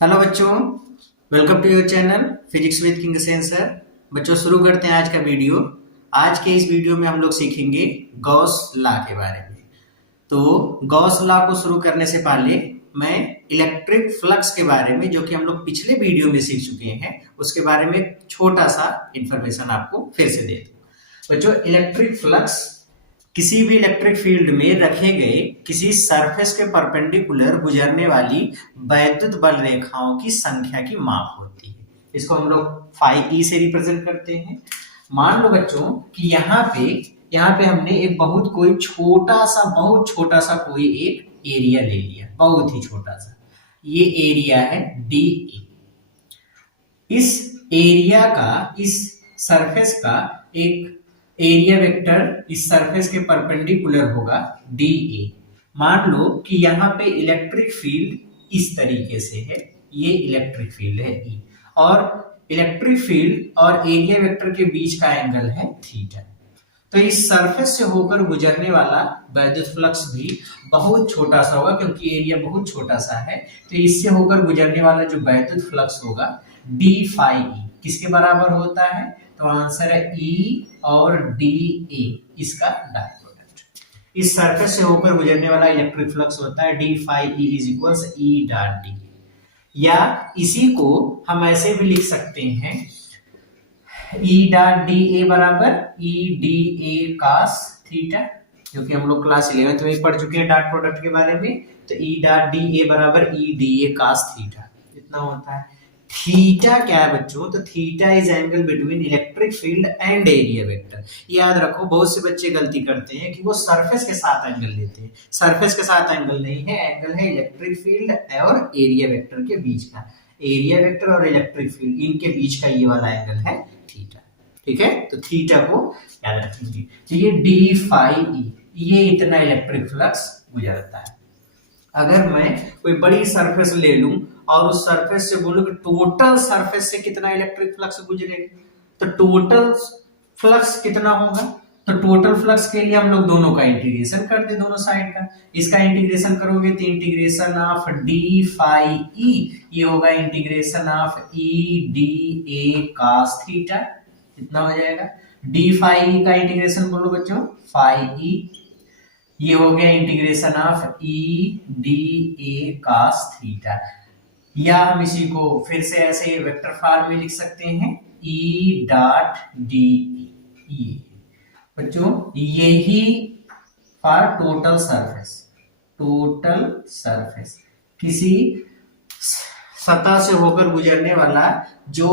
Hello बच्चों, welcome to your channel physics with king sensor. बच्चों शुरू करते हैं आज का वीडियो। आज के इस वीडियो में हम लोग सीखेंगे गॉस लॉ के बारे में। तो गॉस लॉ को शुरू करने से पहले मैं इलेक्ट्रिक फ्लक्स के बारे में, जो कि हम लोग पिछले वीडियो में सीख चुके हैं, उसके बारे में छोटा सा इंफॉर्मेशन आपको फिर से दे दूं। बच्चों, इलेक्ट्रिक फ्लक्स किसी भी इलेक्ट्रिक फील्ड में रखे गए किसी सरफेस के परपेंडिकुलर गुजरने वाली वैद्युत बल रेखाओं की संख्या की माप होती है। इसको हम लोग फाई ई से रिप्रेजेंट करते हैं। मान लो बच्चों कि यहाँ पे हमने एक बहुत छोटा सा कोई एक एरिया ले लिया, बहुत ही छोटा सा। ये एरिया है डी ए। इस एरिया का, इस सरफेस का एक एरिया वेक्टर इस सरफेस के परपेंडिकुलर होगा डी ए। मान लो कि यहाँ पे इलेक्ट्रिक फील्ड इस तरीके से है, ये इलेक्ट्रिक फील्ड है ई, और इलेक्ट्रिक फील्ड और एरिया वेक्टर के बीच का एंगल है थीटा। तो इस सरफेस से होकर गुजरने वाला वैद्युत फ्लक्स भी बहुत छोटा सा होगा, क्योंकि एरिया बहुत छोटा सा है। तो इससे होकर गुजरने वाला जो वैद्युत फ्लक्स होगा डी फाई ई किसके बराबर होता है? तो आंसर है ई और डी ए, इसका डॉट प्रोडक्ट। इस सरफेस से होकर गुजरने वाला इलेक्ट्रिक फ्लक्स होता है D phi E is equals E dot D. या इसी को हम ऐसे भी लिख सकते हैं, ई डॉट डी ए बराबर ई डी ए कास थीटा, जो कि हम लोग क्लास 11th में पढ़ चुके हैं डॉट प्रोडक्ट के बारे में। तो ई डॉट डी ए बराबर ई डी ए कास थीटा इतना होता है। थीटा क्या है बच्चों? तो theta is angle between electric field and area vector. याद रखो, बहुत से बच्चे गलती करते हैं कि वो सरफेस के साथ एंगल लेते हैं। सरफेस के साथ एंगल नहीं है, एंगल है इलेक्ट्रिक फील्ड और एरिया वेक्टर के बीच का। एरिया वेक्टर और इलेक्ट्रिक फील्ड इनके बीच का ये वाला एंगल है थीटा। ठीक है, तो थीटा को याद रखेंगे। तो ये डी फाई ई, ये इतना इलेक्ट्रिक फ्लक्स गुजरता है। अगर मैं कोई बड़ी सरफेस ले लूं और उस सरफेस से बोलूं कि टोटल सरफेस से कितना इलेक्ट्रिक फ्लक्स गुजरेगा, तो टोटल फ्लक्स कितना होगा? तो टोटल फ्लक्स के लिए हम लोग दोनों का इंटीग्रेशन कर दे, दोनों साइड का। इसका इंटीग्रेशन करोगे तो integration of D phi E, ये होगा integration of E D A cos theta, इतना हो जाएगा। डी फाई ई का इंटीग्रेशन बोलो बच्चों, फाई ई, ये हो गया integration of E D A cos theta. या हम इसी को फिर से ऐसे वेक्टर फॉर्म में लिख सकते हैं, ई डॉट डी ई। बच्चों यही for total surface, total surface किसी सतह से होकर गुजरने वाला जो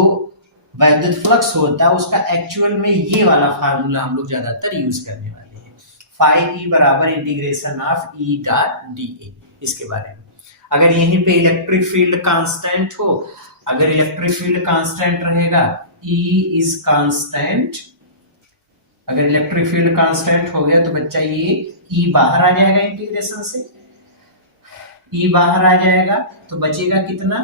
वैद्युत फ्लक्स होता है उसका एक्चुअल में ये वाला फार्मूला हम लोग ज्यादातर यूज करने वाले हैं, फाई ई बराबर integration of E dot D A. इसके बारे में अगर यहीं पे इलेक्ट्रिक फील्ड कांस्टेंट हो, अगर इलेक्ट्रिक फील्ड कांस्टेंट रहेगा, E इज कांस्टेंट, अगर इलेक्ट्रिक फील्ड कांस्टेंट हो गया तो बच्चा ये E बाहर आ जाएगा इंटीग्रेशन से, E बाहर आ जाएगा तो बचेगा कितना?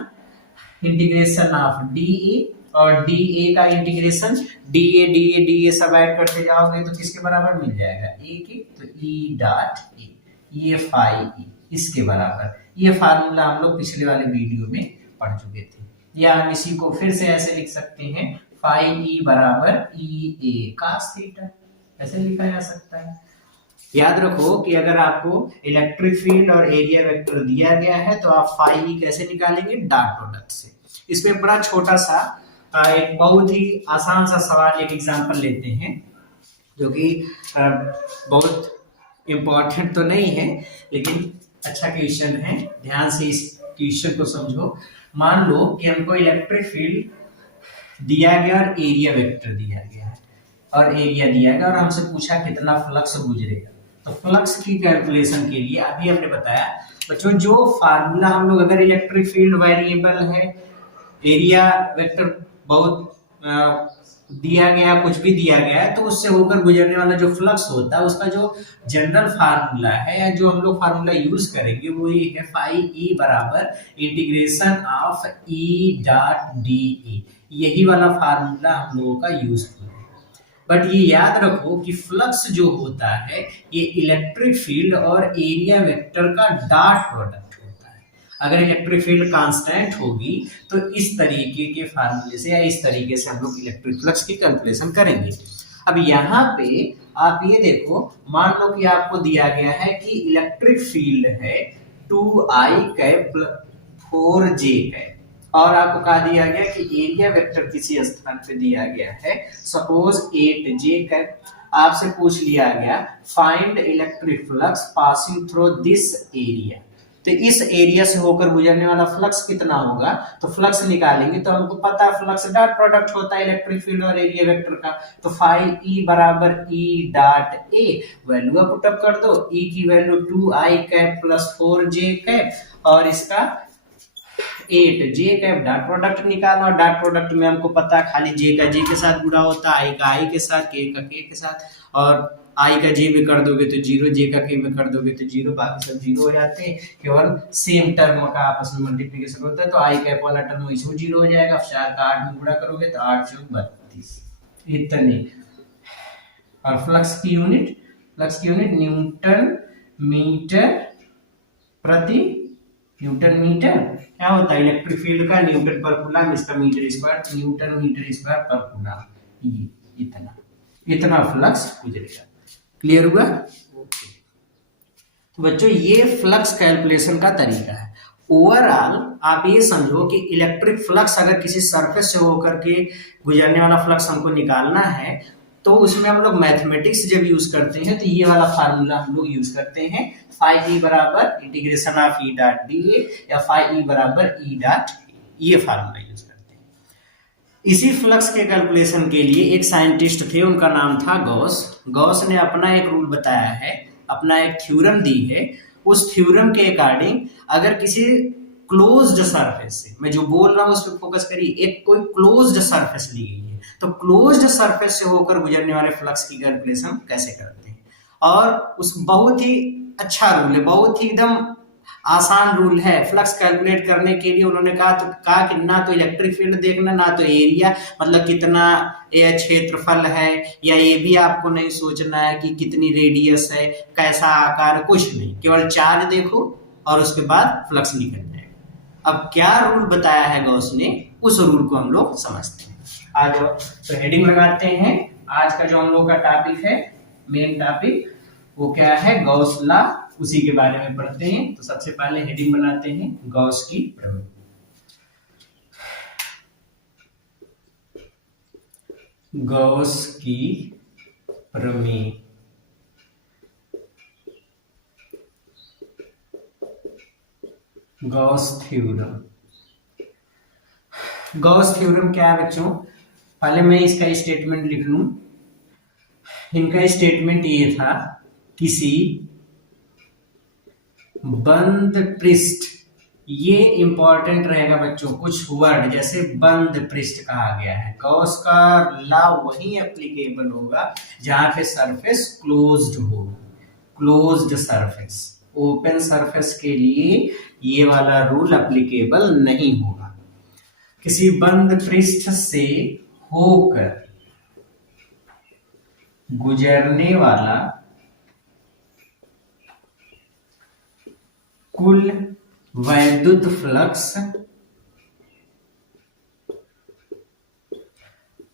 इंटीग्रेशन ऑफ डी ए, और डी ए का इंटीग्रेशन डी ए सब ऐड करते जाओगे तो किसके बराबर मिल जाएगा? ए के। तो ई डॉट ए, ये फाई ई इसके बराबर। ये फार्मूला हम लोग पिछले वाले वीडियो में पढ़ चुके थे। या हम इसी को फिर से ऐसे लिख सकते हैं, फाई ई बराबर ई ए कास थीटा, ऐसे लिखा जा सकता है। याद रखो कि अगर आपको इलेक्ट्रिक फील्ड और एरिया वेक्टर दिया गया है तो आप फाई ई कैसे निकालेंगे? डॉट प्रोडक्ट से। इसमें बड़ा छोटा सा एक बहुत ही आसान सा सवाल, एक एग्जांपल लेते हैं, जो कि बहुत इंपॉर्टेंट तो नहीं है लेकिन अच्छा क्वेश्चन है। ध्यान से इस क्वेश्चन को समझो। मान लो कि हमको इलेक्ट्रिक फील्ड दिया गया और एरिया वेक्टर दिया गया है और एरिया दिया गया और हमसे पूछा कितना फ्लक्स गुजरेगा। तो फ्लक्स की कैलकुलेशन के लिए अभी हमने बताया बच्चों, जो फार्मूला हम लोग, अगर इलेक्ट्रिक फील्ड वेरिएबल है, एरिया वेक्टर बहुत दिया गया, कुछ भी दिया गया है, तो उससे होकर गुजरने वाला जो फ्लक्स होता है उसका जो जनरल फार्मूला है या जो हम लोग फार्मूला यूज करेंगे वो ये है, फाई ई बराबर integration of E dot D A. यही वाला फार्मूला हम लोगों का यूज किया। बट ये याद रखो कि फ्लक्स जो होता है ये इलेक्ट्रिक फील्ड और एरिया वेक्टर का डॉट प्रोडक्ट होता है। अगर इलेक्ट्रिक फील्ड कांस्टेंट होगी तो इस तरीके के फार्मूले से या इस तरीके से हम लोग इलेक्ट्रिक फ्लक्स की कैलकुलेशन करेंगे। अब यहाँ पे आप ये देखो, मान लो कि आपको दिया गया है कि इलेक्ट्रिक फील्ड है 2i कैप 4j कैप, और आपको कहा दिया गया कि एरिया वेक्टर किसी स्थान पे दिया गया है सपोज 8j कैप। आपसे पूछ लिया गया find electric flux passing through this area, तो इस एरिया से होकर गुजरने वाला फ्लक्स कितना होगा, तो फ्लक्स निकालेंगे तो हमको पता है फ्लक्स डॉट प्रोडक्ट होता है इलेक्ट्रिक फील्ड और एरिया वेक्टर का, तो फाई ई बराबर E dot A, value put up कर दो, ई की value 2i cap plus 4j cap और इसका 8j कैप, डॉट प्रोडक्ट निकालना, और डॉट प्रोडक्ट में हमको पता है खाली j का j के साथ गुणा होता है, i का i के साथ, k का k के साथ, और i का j में कर दोगे तो 0, j का k में कर दोगे तो 0, बाकी सब 0 हो जाते हैं, केवल सेम टर्म का आपस में मल्टीप्लिकेशन होता है, तो i कैप वाला टर्म इसमें 0 हो जाएगा, 4 का 8 में गुणा करोगे तो 8 चौक 32, इतने। और फ्लक्स की यूनिट न्यूटन मीटर प्रति न्यूटन मीटर क्या होता है इलेक्ट्रिक फील्ड का, न्यूटन पर कूलम, इसका metre square, newton metre square पर कूलम, ये इतना फ्लक्स गुजरेगा। क्लियर हुआ? तो बच्चों ये फ्लक्स कैलकुलेशन का तरीका है। ओवरऑल आप ये समझो कि इलेक्ट्रिक फ्लक्स अगर किसी सरफेस से होकर के गुजरने वाला फ्लक्स हमको निकालना है तो उसमें हम लोग मैथमेटिक्स जब यूज करते हैं तो ये वाला फार्मूला हम लोग यूज करते हैं, फाई ई बराबर integration of E dot D A या फाई ई बराबर ई डॉट, ये फार्मूला यूज करते हैं। इसी फ्लक्स के कैलकुलेशन के लिए एक साइंटिस्ट थे, उनका नाम था गॉस। गॉस ने अपना एक रूल बताया है, अपना एक थ्योरम दी है। उस थ्योरम के अकॉर्डिंग अगर किसी क्लोज्ड सरफेस से, मैं जो बोल रहा हूं उस पर फोकस करिए, एक कोई क्लोज्ड सरफेस ली गई है तो क्लोज्ड सरफेस से होकर गुजरने वाले फ्लक्स की कैलकुलेशन कैसे करते हैं। और उस बहुत ही अच्छा रूल है, बहुत ही एकदम आसान रूल है फ्लक्स कैलकुलेट करने के लिए। उन्होंने कहा कि ना तो इलेक्ट्रिक फील्ड देखना, ना तो एरिया मतलब कितना क्षेत्रफल है, या ये भी आपको नहीं सोचना है कि कितनी रेडियस है, कैसा आकार, कुछ नहीं, केवल चार्ज देखो और उसके बाद फ्लक्स निकल जाएगा। अब क्या रूल बताया है गॉस ने, उस रूल को हम लोग समझते हैं। आज तो हेडिंग लगाते हैं। आज का जो हम लोग का टॉपिक है, मेन टॉपिक, वो क्या है, गॉस लॉ, उसी के बारे में पढ़ते हैं। तो सबसे पहले हेडिंग बनाते हैं गॉस की प्रमेय। गॉस की प्रमेय, गॉस थ्योरम। गॉस थ्योरम क्या है बच्चों, पहले मैं इसका स्टेटमेंट लिख लूं। इनका स्टेटमेंट ये था, किसी बंद पृष्ठ, ये इंपॉर्टेंट रहेगा बच्चों, कुछ वर्ड जैसे बंद पृष्ठ कहा गया है। गॉस का लॉ वही एप्लीकेबल होगा जहां पे सरफेस क्लोज्ड हो, क्लोज्ड सरफेस। ओपन सरफेस के लिए ये वाला रूल एप्लीकेबल नहीं होगा। किसी बंद पृष्ठ से होकर गुजरने वाला कुल वैद्युत फ्लक्स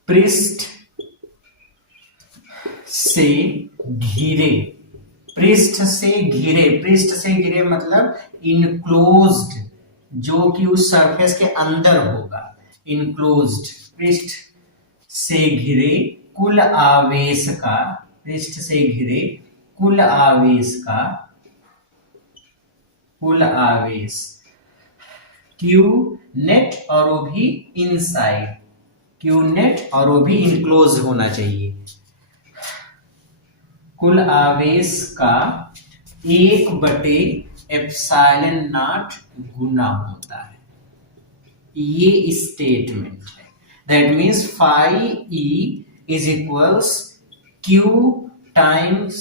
पृष्ठ से घिरे, पृष्ठ से घिरे, पृष्ठ से घिरे मतलब इनक्लोज्ड, जो कि उस सरफेस के अंदर होगा, इनक्लोज्ड, पृष्ठ से घिरे कुल आवेश का, पृष्ठ से घिरे कुल आवेश का, कुल आवेश क्यू नेट, और वो भी इनसाइड, क्यू नेट और वो भी इनक्लोज होना चाहिए। कुल आवेश का 1/एप्सिलॉन गुना होता है, ये स्टेटमेंट है। That means phi E is equals Q times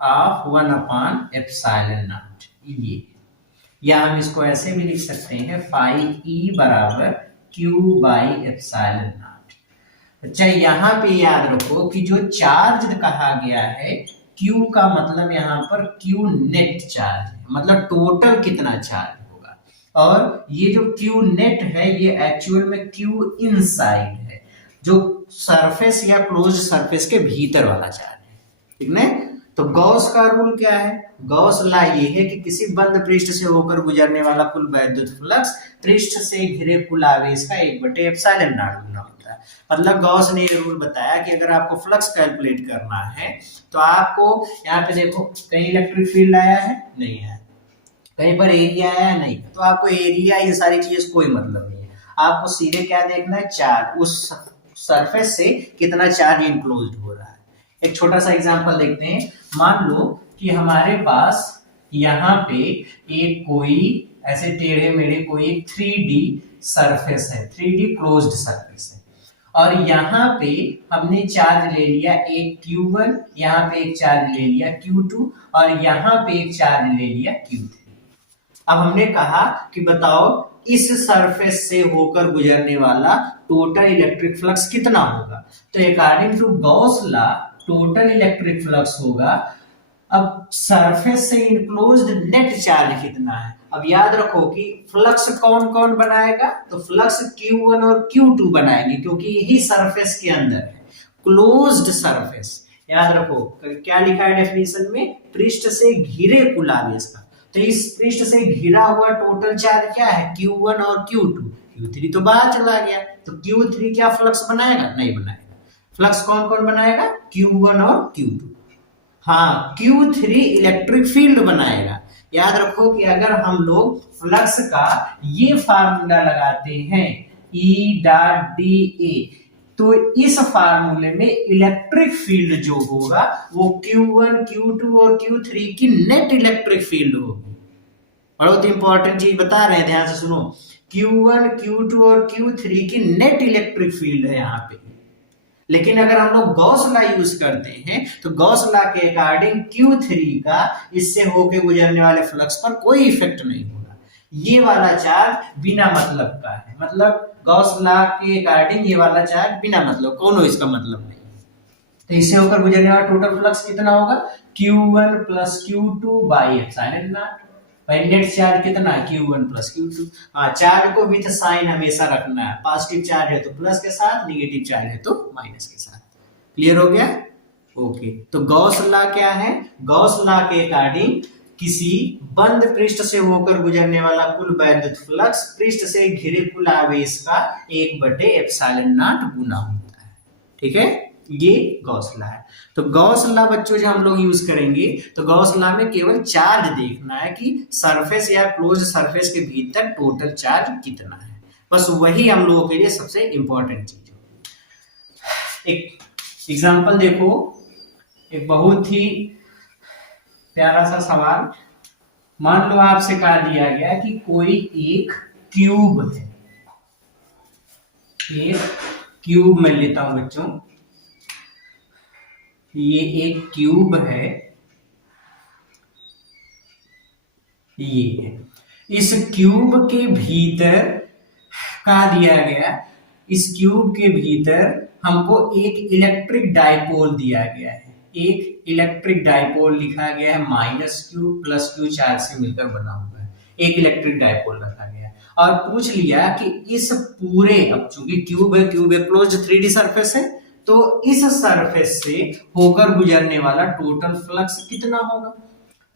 of 1/एप्सिलॉन, ये, या हम इसको ऐसे भी लिख सकते हैं, फाई ई बराबर क्यू बाई एप्सिलॉन। अच्छा यहाँ पे याद रखो कि जो चार्ज कहा गया है, Q का मतलब यहाँ पर Q नेट चार्ज है, मतलब टोटल कितना चार्ज होगा। और ये जो क्यू नेट है ये एक्चुअल में क्यू इनसाइड है, जो सरफेस या क्लोज सरफेस के भीतर वाला चार्ज है, ठीक ना। तो गॉस का रूल क्या है? गॉस लॉ ये है कि किसी बंद पृष्ठ से होकर गुजरने वाला कुल वैद्युत फ्लक्स पृष्ठ से घिरे कुल आवेश का 1/ε0 गुना होता है। मतलब गॉस ने ये रूल बताया कि अगर आपको फ्लक्स कैलकुलेट करना है तो आपको यहाँ पे देखो, कहीं इलेक्ट्रिक फील्ड आया है? नहीं है। कहीं पर एरिया है? नहीं। तो आपको एरिया ये सारी चीजें कोई मतलब नहीं है, आपको सीधे क्या देखना है? चार्ज, उस सरफेस से कितना चार्ज इंक्लोज हो रहा है। एक छोटा सा एग्जांपल देखते हैं। मान लो कि हमारे पास यहाँ पे एक कोई ऐसे टेढ़े मेढ़े कोई एक 3D सरफेस है, 3D क्लोज्ड सरफेस है, और यहाँ पे हमने चार्ज ले लिया एक Q1, यहाँ पे एक चार्ज ले लिया Q2 और यहाँ पे एक चार्ज ले लिया Q3। अब हमने कहा कि बताओ इस सरफेस से होकर गुजरने वाला टोटल इलेक्ट्रिक फ्लक्स कितना होगा। तो according to Gauss law total electric flux होगा, अब सरफेस से इनक्लोज्ड नेट चार्ज कितना है। अब याद रखो कि फ्लक्स कौन कौन बनाएगा, तो फ्लक्स Q1 और Q2 बनाएंगे क्योंकि यही सरफेस के अंदर है, क्लोज्ड सरफेस। याद रखो क्या लिखा है डेफिनेशन में? पृष्ठ से घिरे कुल आवेश का। तो इस पृष्ठ से घिरा हुआ टोटल चार्ज क्या है? Q1 और Q2। Q3 तो बाहर चला गया, तो Q3 क्या फ्लक्स बनाएगा? नहीं बनाएगा। फ्लक्स कौन कौन बनाएगा? Q1 और Q2। हाँ, Q3 इलेक्ट्रिक फील्ड बनाएगा। याद रखो कि अगर हम लोग फ्लक्स का ये फार्मूला लगाते हैं E.dA, तो इस फार्मूले में इलेक्ट्रिक फील्ड जो होगा वो Q1, Q2 और Q3 की नेट इलेक्ट्रिक फील्ड होगी। बहुत इंपॉर्टेंट चीज बता रहे हैं, ध्यान से सुनो। Q1, Q2 और Q3 की नेट इलेक्ट्रिक फील्ड है यहाँ पे। लेकिन अगर हम लोग गॉस लॉ यूज करते हैं तो गॉस लॉ के अकॉर्डिंग Q3 का इससे होके गुजरने वाले फ्लक्स पर कोई इफेक्ट नहीं होगा। ये वाला चार्ज बिना मतलब का है, मतलब गॉस लॉ के अकॉर्डिंग ये वाला चार्ज बिना मतलब, कोनो इसका मतलब नहीं। तो इससे होकर गुजरने वाला टोटल फ्लक्स कितना होगा? Q1 plus Q2 by epsilon not. भाई नेट चार्ज कितना है? Q1 plus Q2। हाँ, चार्ज को विथ साइन हमेशा रखना है, पॉजिटिव चार्ज है तो प्लस के साथ, नेगेटिव चार्ज है तो माइनस के साथ। क्लियर हो गया? ओके। तो गॉस लॉ क्या है? गॉस लॉ के अकॉर्डिंग किसी बंद पृष्ठ से होकर गुजरने वाला कुल वैद्युत फ्लक्स पृष्ठ से घिरे कुल आवेश का 1/ε0 गुना होता है। ठीक है, ये गॉस लॉ है। तो गॉस लॉ बच्चों जो हम लोग यूज करेंगे, तो गॉस लॉ में केवल चार्ज देखना है कि सरफेस या क्लोज सरफेस के भीतर टोटल चार्ज कितना है, बस वही हम लोगों के लिए सबसे इंपॉर्टेंट चीज है। एक एग्जाम्पल देखो, एक बहुत ही प्यारा सा सवाल। मान लो आपसे कहा दिया गया कि कोई एक क्यूब है, एक क्यूब मैं लेता हूं बच्चों, ये एक क्यूब है, ये है। इस क्यूब के भीतर कहा दिया गया, इस क्यूब के भीतर हमको एक इलेक्ट्रिक डाइपोल दिया गया है। एक इलेक्ट्रिक डाइपोल लिखा गया है -q प्लस q चार्ज से मिलकर बना हुआ है। एक इलेक्ट्रिक डाइपोल रखा गया है और पूछ लिया कि इस पूरे, अब चूंकि क्यूब है, क्यूब है क्लोज्ड 3D सरफेस है, तो इस सरफेस से होकर गुजरने वाला टोटल फ्लक्स कितना होगा।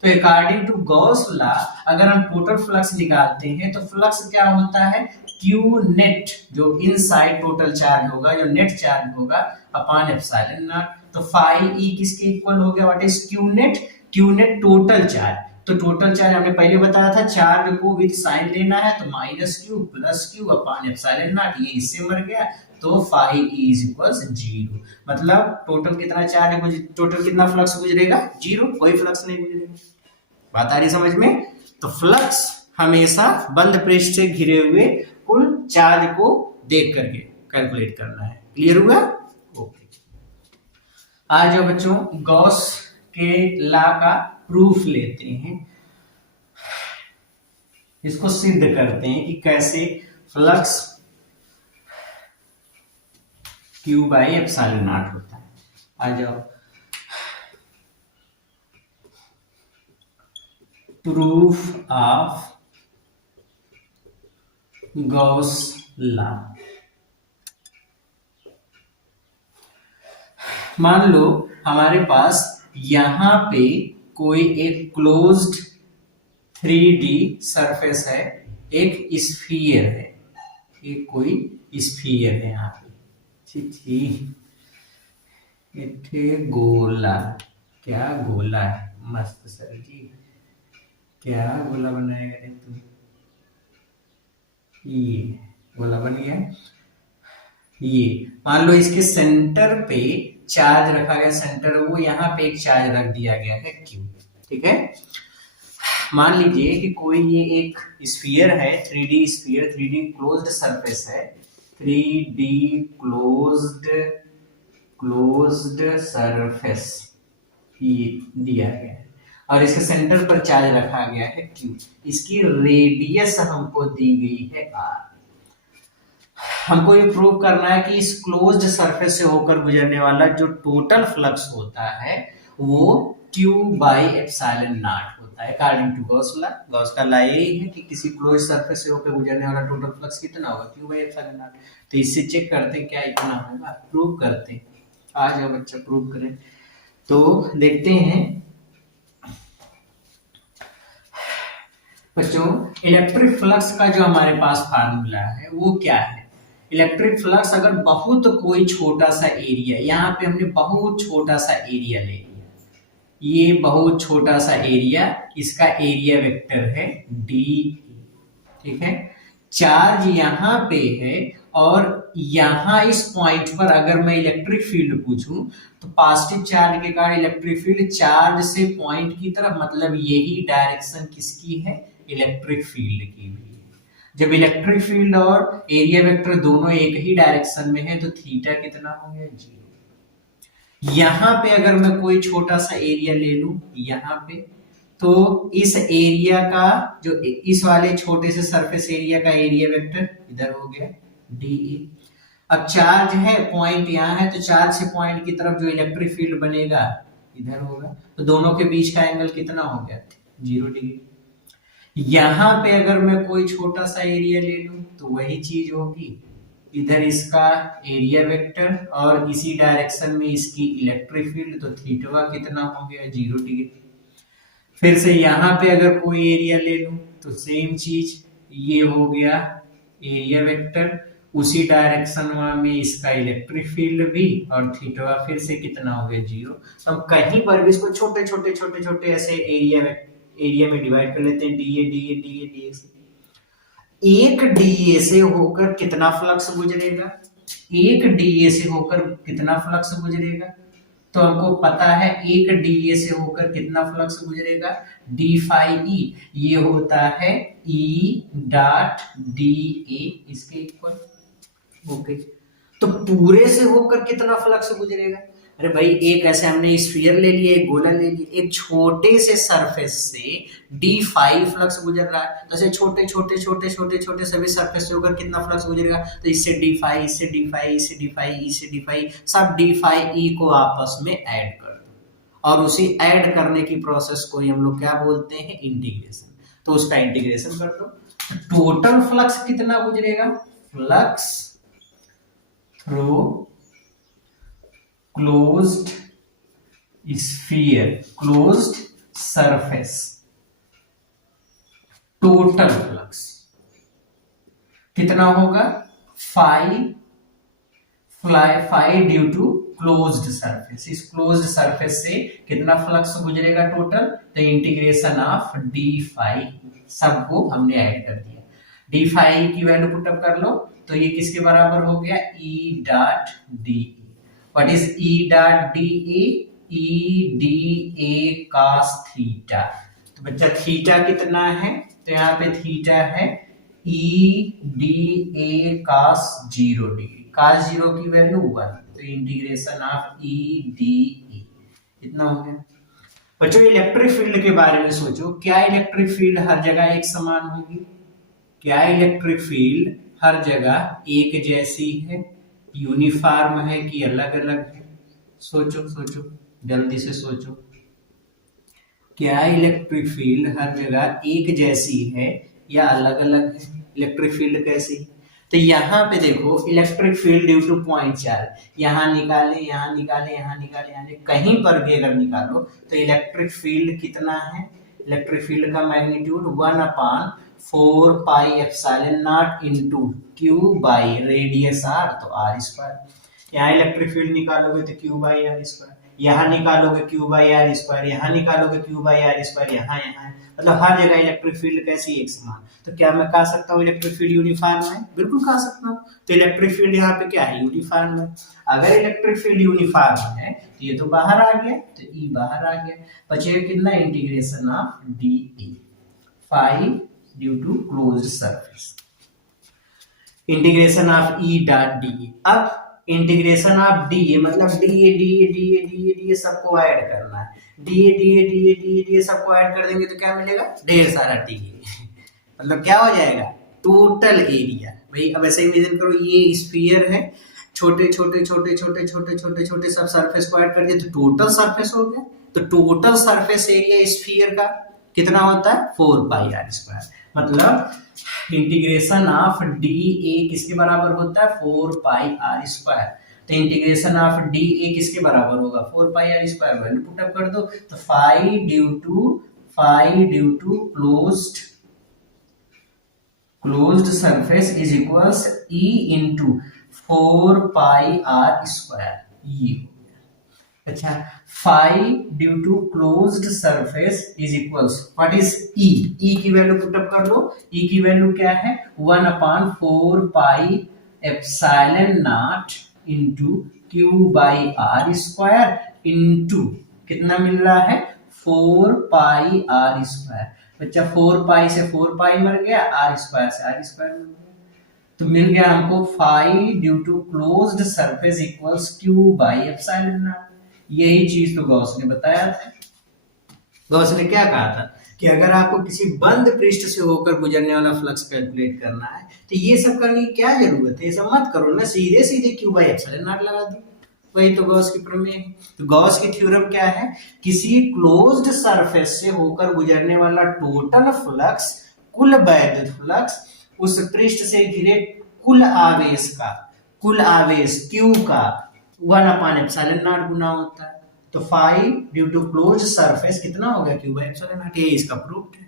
तो अकॉर्डिंग टू गॉस लॉ अगर हम टोटल फ्लक्स निकालते हैं तो फ्लक्स क्या होता है? क्यू नेट, जो इनसाइड टोटल चार्ज होगा, जो नेट चार्ज होगा, अपॉन एप्सिलॉन नॉट। तो फाई ई किसके इक्वल हो गया? What is Q net? Q net total charge. तो टोटल चार्ज हमने पहले बताया था, चार्ज को विद साइन लेना है, तो -q plus q upon epsilon not, ये इससे मर गया, तो फाई ई इज इक्वल्स 0। मतलब टोटल कितना चार्ज है, टोटल कितना फ्लक्स गुजरेगा? 0, कोई फ्लक्स नहीं गुजरेगा। बात आ रही समझ में? तो फ्लक्स हमेशा बंद पृष्ठ से घिरे हुए कुल चार्ज को देख करके कैलकुलेट करना है। क्लियर हुआ? ओके। आज जो बच्चों गॉस के लॉ का प्रूफ लेते हैं, इसको सिद्ध करते हैं कि कैसे flux Q by epsilon naught होता है। आ जाओ, प्रूफ ऑफ गॉस लॉ। मान लो हमारे पास यहां पे कोई एक क्लोज्ड 3D सरफेस है, एक स्फीयर है, एक कोई स्फीयर है यहाँ पे, ठीक। इथे गोला, क्या गोला है, मस्त सर जी, क्या गोला बनाएगा रे तू, ये गोला बन गया। ये मान लो इसके सेंटर पे चार्ज रखा गया, सेंटर वो यहाँ पे एक चार्ज रख दिया गया है Q, ठीक है। मान लीजिए कि कोई ये एक स्फीयर है, 3D sphere, 3D closed surface है, 3D क्लोज्ड सरफेस ये दिया गया है और इसके सेंटर पर चार्ज रखा गया है Q। इसकी रेडियस हमको दी गई है R। हमको ये प्रूव करना है कि इस क्लोज्ड सरफेस से होकर गुजरने वाला जो टोटल फ्लक्स होता है वो Q बाई एप्सिलॉन नॉट होता है according to Gauss law. Gauss का लॉ यही है कि किसी क्लोज सरफेस से होकर गुजरने वाला टोटल फ्लक्स कितना होगा, Q बाई एप्सिलॉन नॉट। तो इससे चेक करते हैं क्या इतना होगा, प्रूव करते हैं। आ जाओ बच्चा प्रूव करें। तो देखते हैं बच्चों, इलेक्ट्रिक फ्लक्स का जो हमारे पास फार्मूला है वो क्या है। इलेक्ट्रिक फ्लक्स अगर बहुत कोई छोटा सा एरिया, यहाँ पे हमने बहुत छोटा सा एरिया ले लिया, ये बहुत छोटा सा एरिया, इसका एरिया वेक्टर है डी, ठीक है। चार्ज यहाँ पे है और यहाँ इस पॉइंट पर अगर मैं इलेक्ट्रिक फील्ड पूछूं तो पॉजिटिव चार्ज के कारण इलेक्ट्रिक फील्ड चार्ज से पॉइंट की तरफ, मतलब यही डायरेक्शन किसकी है, इलेक्ट्रिक फील्ड की भी है। जब इलेक्ट्रिक फील्ड और एरिया वेक्टर दोनों एक ही डायरेक्शन में है तो थीटा कितना हो गया, 0। यहां पे अगर मैं कोई छोटा सा एरिया ले लूं यहाँ पे, तो इस एरिया का जो इस वाले छोटे से सरफेस एरिया का एरिया वेक्टर इधर हो गया DE। अब चार्ज है, पॉइंट यहाँ है, तो चार्ज से पॉइंट की तरफ जो इलेक्ट्रिक फील्ड बनेगा इधर होगा, तो दोनों के बीच का एंगल कितना हो गया, 0 डिग्री। यहां पे अगर मैं कोई छोटा सा एरिया ले लूं तो वही चीज होगी, इधर इसका एरिया वेक्टर और इसी डायरेक्शन में इसकी इलेक्ट्रिक फील्ड, तो थीटा कितना हो गया, 0 डिग्री। फिर से यहाँ पे अगर कोई एरिया ले लूं तो सेम चीज, ये हो गया एरिया वेक्टर, उसी डायरेक्शन में इसका इलेक्ट्रिक फील्ड भी और थीटा फिर से कितना हो गया, 0। तो हम कहीं पर भी इसको छोटे छोटे छोटे छोटे ऐसे एरिया में डिवाइड कर लेते हैं, डीए डीए डीए डीए से। एक डीए से होकर कितना फ्लक्स गुजरेगा, एक डीए से होकर कितना फ्लक्स गुजरेगा, तो हमको पता है एक डीए से होकर कितना फ्लक्स गुजरेगा, डी फाई ई, ये होता है ई डॉट डी ए इसके इक्वल, ओके। तो पूरे से होकर कितना फ्लक्स गुजरेगा, अरे भाई एक ऐसे हमने स्फीयर ले लिया, एक गोला ले लिया, एक छोटे से सरफेस से d5 फ्लक्स गुजर रहा है, तो ऐसे छोटे छोटे छोटे छोटे छोटे सभी सरफेस से होकर कितना फ्लक्स गुजरेगा, तो इससे d5, इससे d5, इससे d5, इससे d5, सब d5e को आपस में ऐड कर दो और उसी ऐड करने की प्रोसेस को हम लोग क्या बोलते हैं, इंटीग्रेशन। तो उसका इंटीग्रेशन कर दो, टोटल फ्लक्स कितना गुजरेगा, flux through closed sphere, closed surface, total flux कितना होगा, phi due to closed surface. इस क्लोज्ड सरफेस से कितना फ्लक्स गुजरेगा टोटल, तो इंटीग्रेशन ऑफ डी फाई, सबको हमने ऐड कर दिया, डी फाई की वैल्यू पुटअप कर लो, तो ये किसके बराबर हो गया, ई dot D. What is E dot dA? E dA cos theta. तो बच्चा थीटा कितना है, तो यहाँ पे थीटा है E dA cos 0 degree, cos 0 की वैल्यू 1, तो इंटीग्रेशन ऑफ E dA इतना हो गया। बच्चों इलेक्ट्रिक फील्ड के बारे में सोचो, क्या इलेक्ट्रिक फील्ड हर जगह एक समान होगी, क्या इलेक्ट्रिक फील्ड हर जगह एक जैसी है, यूनिफॉर्म है कि अलग अलग है, सोचो सोचो जल्दी से सोचो, क्या इलेक्ट्रिक फील्ड हर जगह एक जैसी है या अलग अलग है, इलेक्ट्रिक फील्ड कैसी है। तो यहाँ पे देखो electric field due two point charge, यहाँ निकाले यहाँ निकाले यहाँ निकाले यहाँ कहीं पर भी अगर निकालो तो इलेक्ट्रिक फील्ड कितना है, इलेक्ट्रिक फील्ड का magnitude 1/4 pi epsilon naught into Q by radius R, तो आर स्क्वायर। यहाँ इलेक्ट्रिक फील्ड निकालोगे तो क्यू बाई आर स्क्वायर, यहाँ निकालोगे क्यू बाई आर स्क्वायर, यहाँ निकालोगे क्यू बाई आर स्क्वायर, यहाँ यहाँ मतलब हर जगह इलेक्ट्रिक फील्ड कैसी एक समान। तो क्या मैं कह सकता हूँ इलेक्ट्रिक फील्ड यूनिफॉर्म है? बिल्कुल कह सकता हूँ। तो इलेक्ट्रिक फील्ड यहाँ पे क्या है, यूनिफॉर्म है। अगर इलेक्ट्रिक फील्ड यूनिफॉर्म है तो ये तो बाहर आ गया, तो ई बाहर आ गया, बचेगा कितना, integration of D A phi due to closed surface, integration of E dot D. अब इंटीग्रेशन ऑफ डी ए मतलब D A D A D A D A D A सबको ऐड करना है, D A D A D A D A D A सबको add कर देंगे तो क्या मिलेगा, ढेर सारा डी ए मतलब क्या हो जाएगा, टोटल एरिया। भाई अब ऐसे इमेजिन करो ये स्फीयर है, छोटे छोटे छोटे छोटे छोटे छोटे छोटे सब सरफेस को ऐड कर दिए तो टोटल सरफेस हो गया। तो टोटल सरफेस एरिया स्फीयर का कितना होता है, 4 पाई आर स्क्वायर। मतलब इंटीग्रेशन ऑफ डी ए किसके बराबर होता है, 4 पाई आर स्क्वायर। तो इंटीग्रेशन ऑफ डी ए किसके बराबर होगा, 4 pi R square. Value put up कर दो तो phi due to closed surface is equals E into 4 pi R square, ये हो गया। अच्छा, phi due to closed surface is equals what is E, E की वैल्यू पुटअप कर लो, ई की वैल्यू क्या है 1/4 pi epsilon naught into Q by R square into कितना मिल रहा है 4 पाई आर स्क्वायर। बच्चा 4 पाई से 4 पाई मर गया, आर स्क्वायर से आर स्क्वायर मिल गया, तो मिल गया हमको phi due to closed surface equals Q by epsilon naught. यही चीज तो गॉस ने बताया था। गॉस ने क्या कहा था कि अगर आपको किसी बंद पृष्ठ से होकर गुजरने वाला फ्लक्स कैलकुलेट करना है तो ये सब करने की क्या जरूरत है, ये सब मत करो ना, सीधे सीधे क्यू बाई एप्सिलॉन नॉट लगा दो। वही तो गॉस की प्रमेय है। तो गॉस की थ्योरम क्या है, किसी क्लोज्ड सरफेस से होकर गुजरने वाला टोटल फ्लक्स, कुल वैद्युत फ्लक्स उस पृष्ठ से घिरे कुल आवेश क्यू का 1/एप्सिलॉन नॉट गुना होता है। तो phi due to closed surface कितना हो गया, क्यू बाई एप्सिलॉन नॉट। ये इसका प्रूफ है,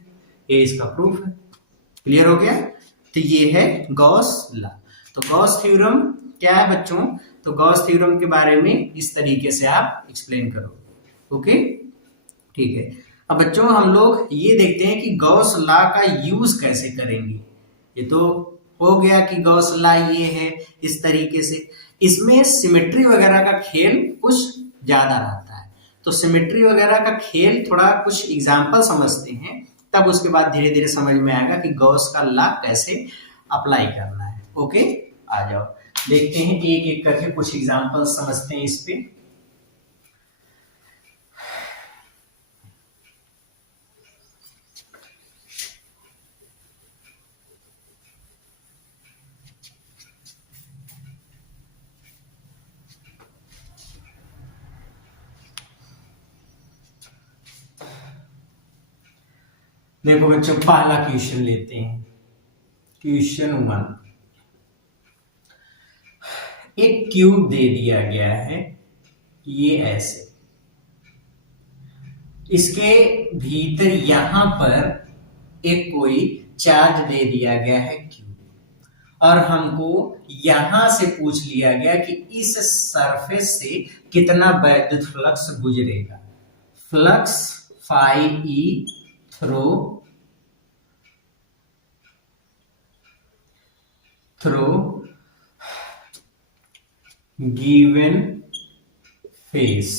ये इसका प्रूफ है। क्लियर हो गया। तो ये है गॉस लॉ। तो गॉस थ्योरम क्या है बच्चों, तो गॉस थ्योरम के बारे में इस तरीके से आप एक्सप्लेन करो। ओके ठीक है। अब बच्चों हम लोग ये देखते हैं कि गॉस लॉ का यूज कैसे करेंगे। ये तो हो गया कि गॉस लॉ ये है इस तरीके से। इसमें सिमेट्री वगैरह का खेल कुछ ज्यादा रहता है, तो सिमेट्री वगैरह का खेल थोड़ा कुछ एग्जाम्पल समझते हैं, तब उसके बाद धीरे धीरे समझ में आएगा कि गॉस का लॉ कैसे अप्लाई करना है। ओके आ जाओ देखते हैं एक एक करके कुछ एग्जाम्पल समझते हैं इस पे। देखो बच्चों पहला क्वेश्चन लेते हैं, क्वेश्चन 1। एक क्यूब दे दिया गया है ये ऐसे, इसके भीतर यहां पर एक कोई चार्ज दे दिया गया है क्यूब, और हमको यहां से पूछ लिया गया कि इस सरफेस से कितना वैद्युत फ्लक्स गुजरेगा। Flux phi E through given face,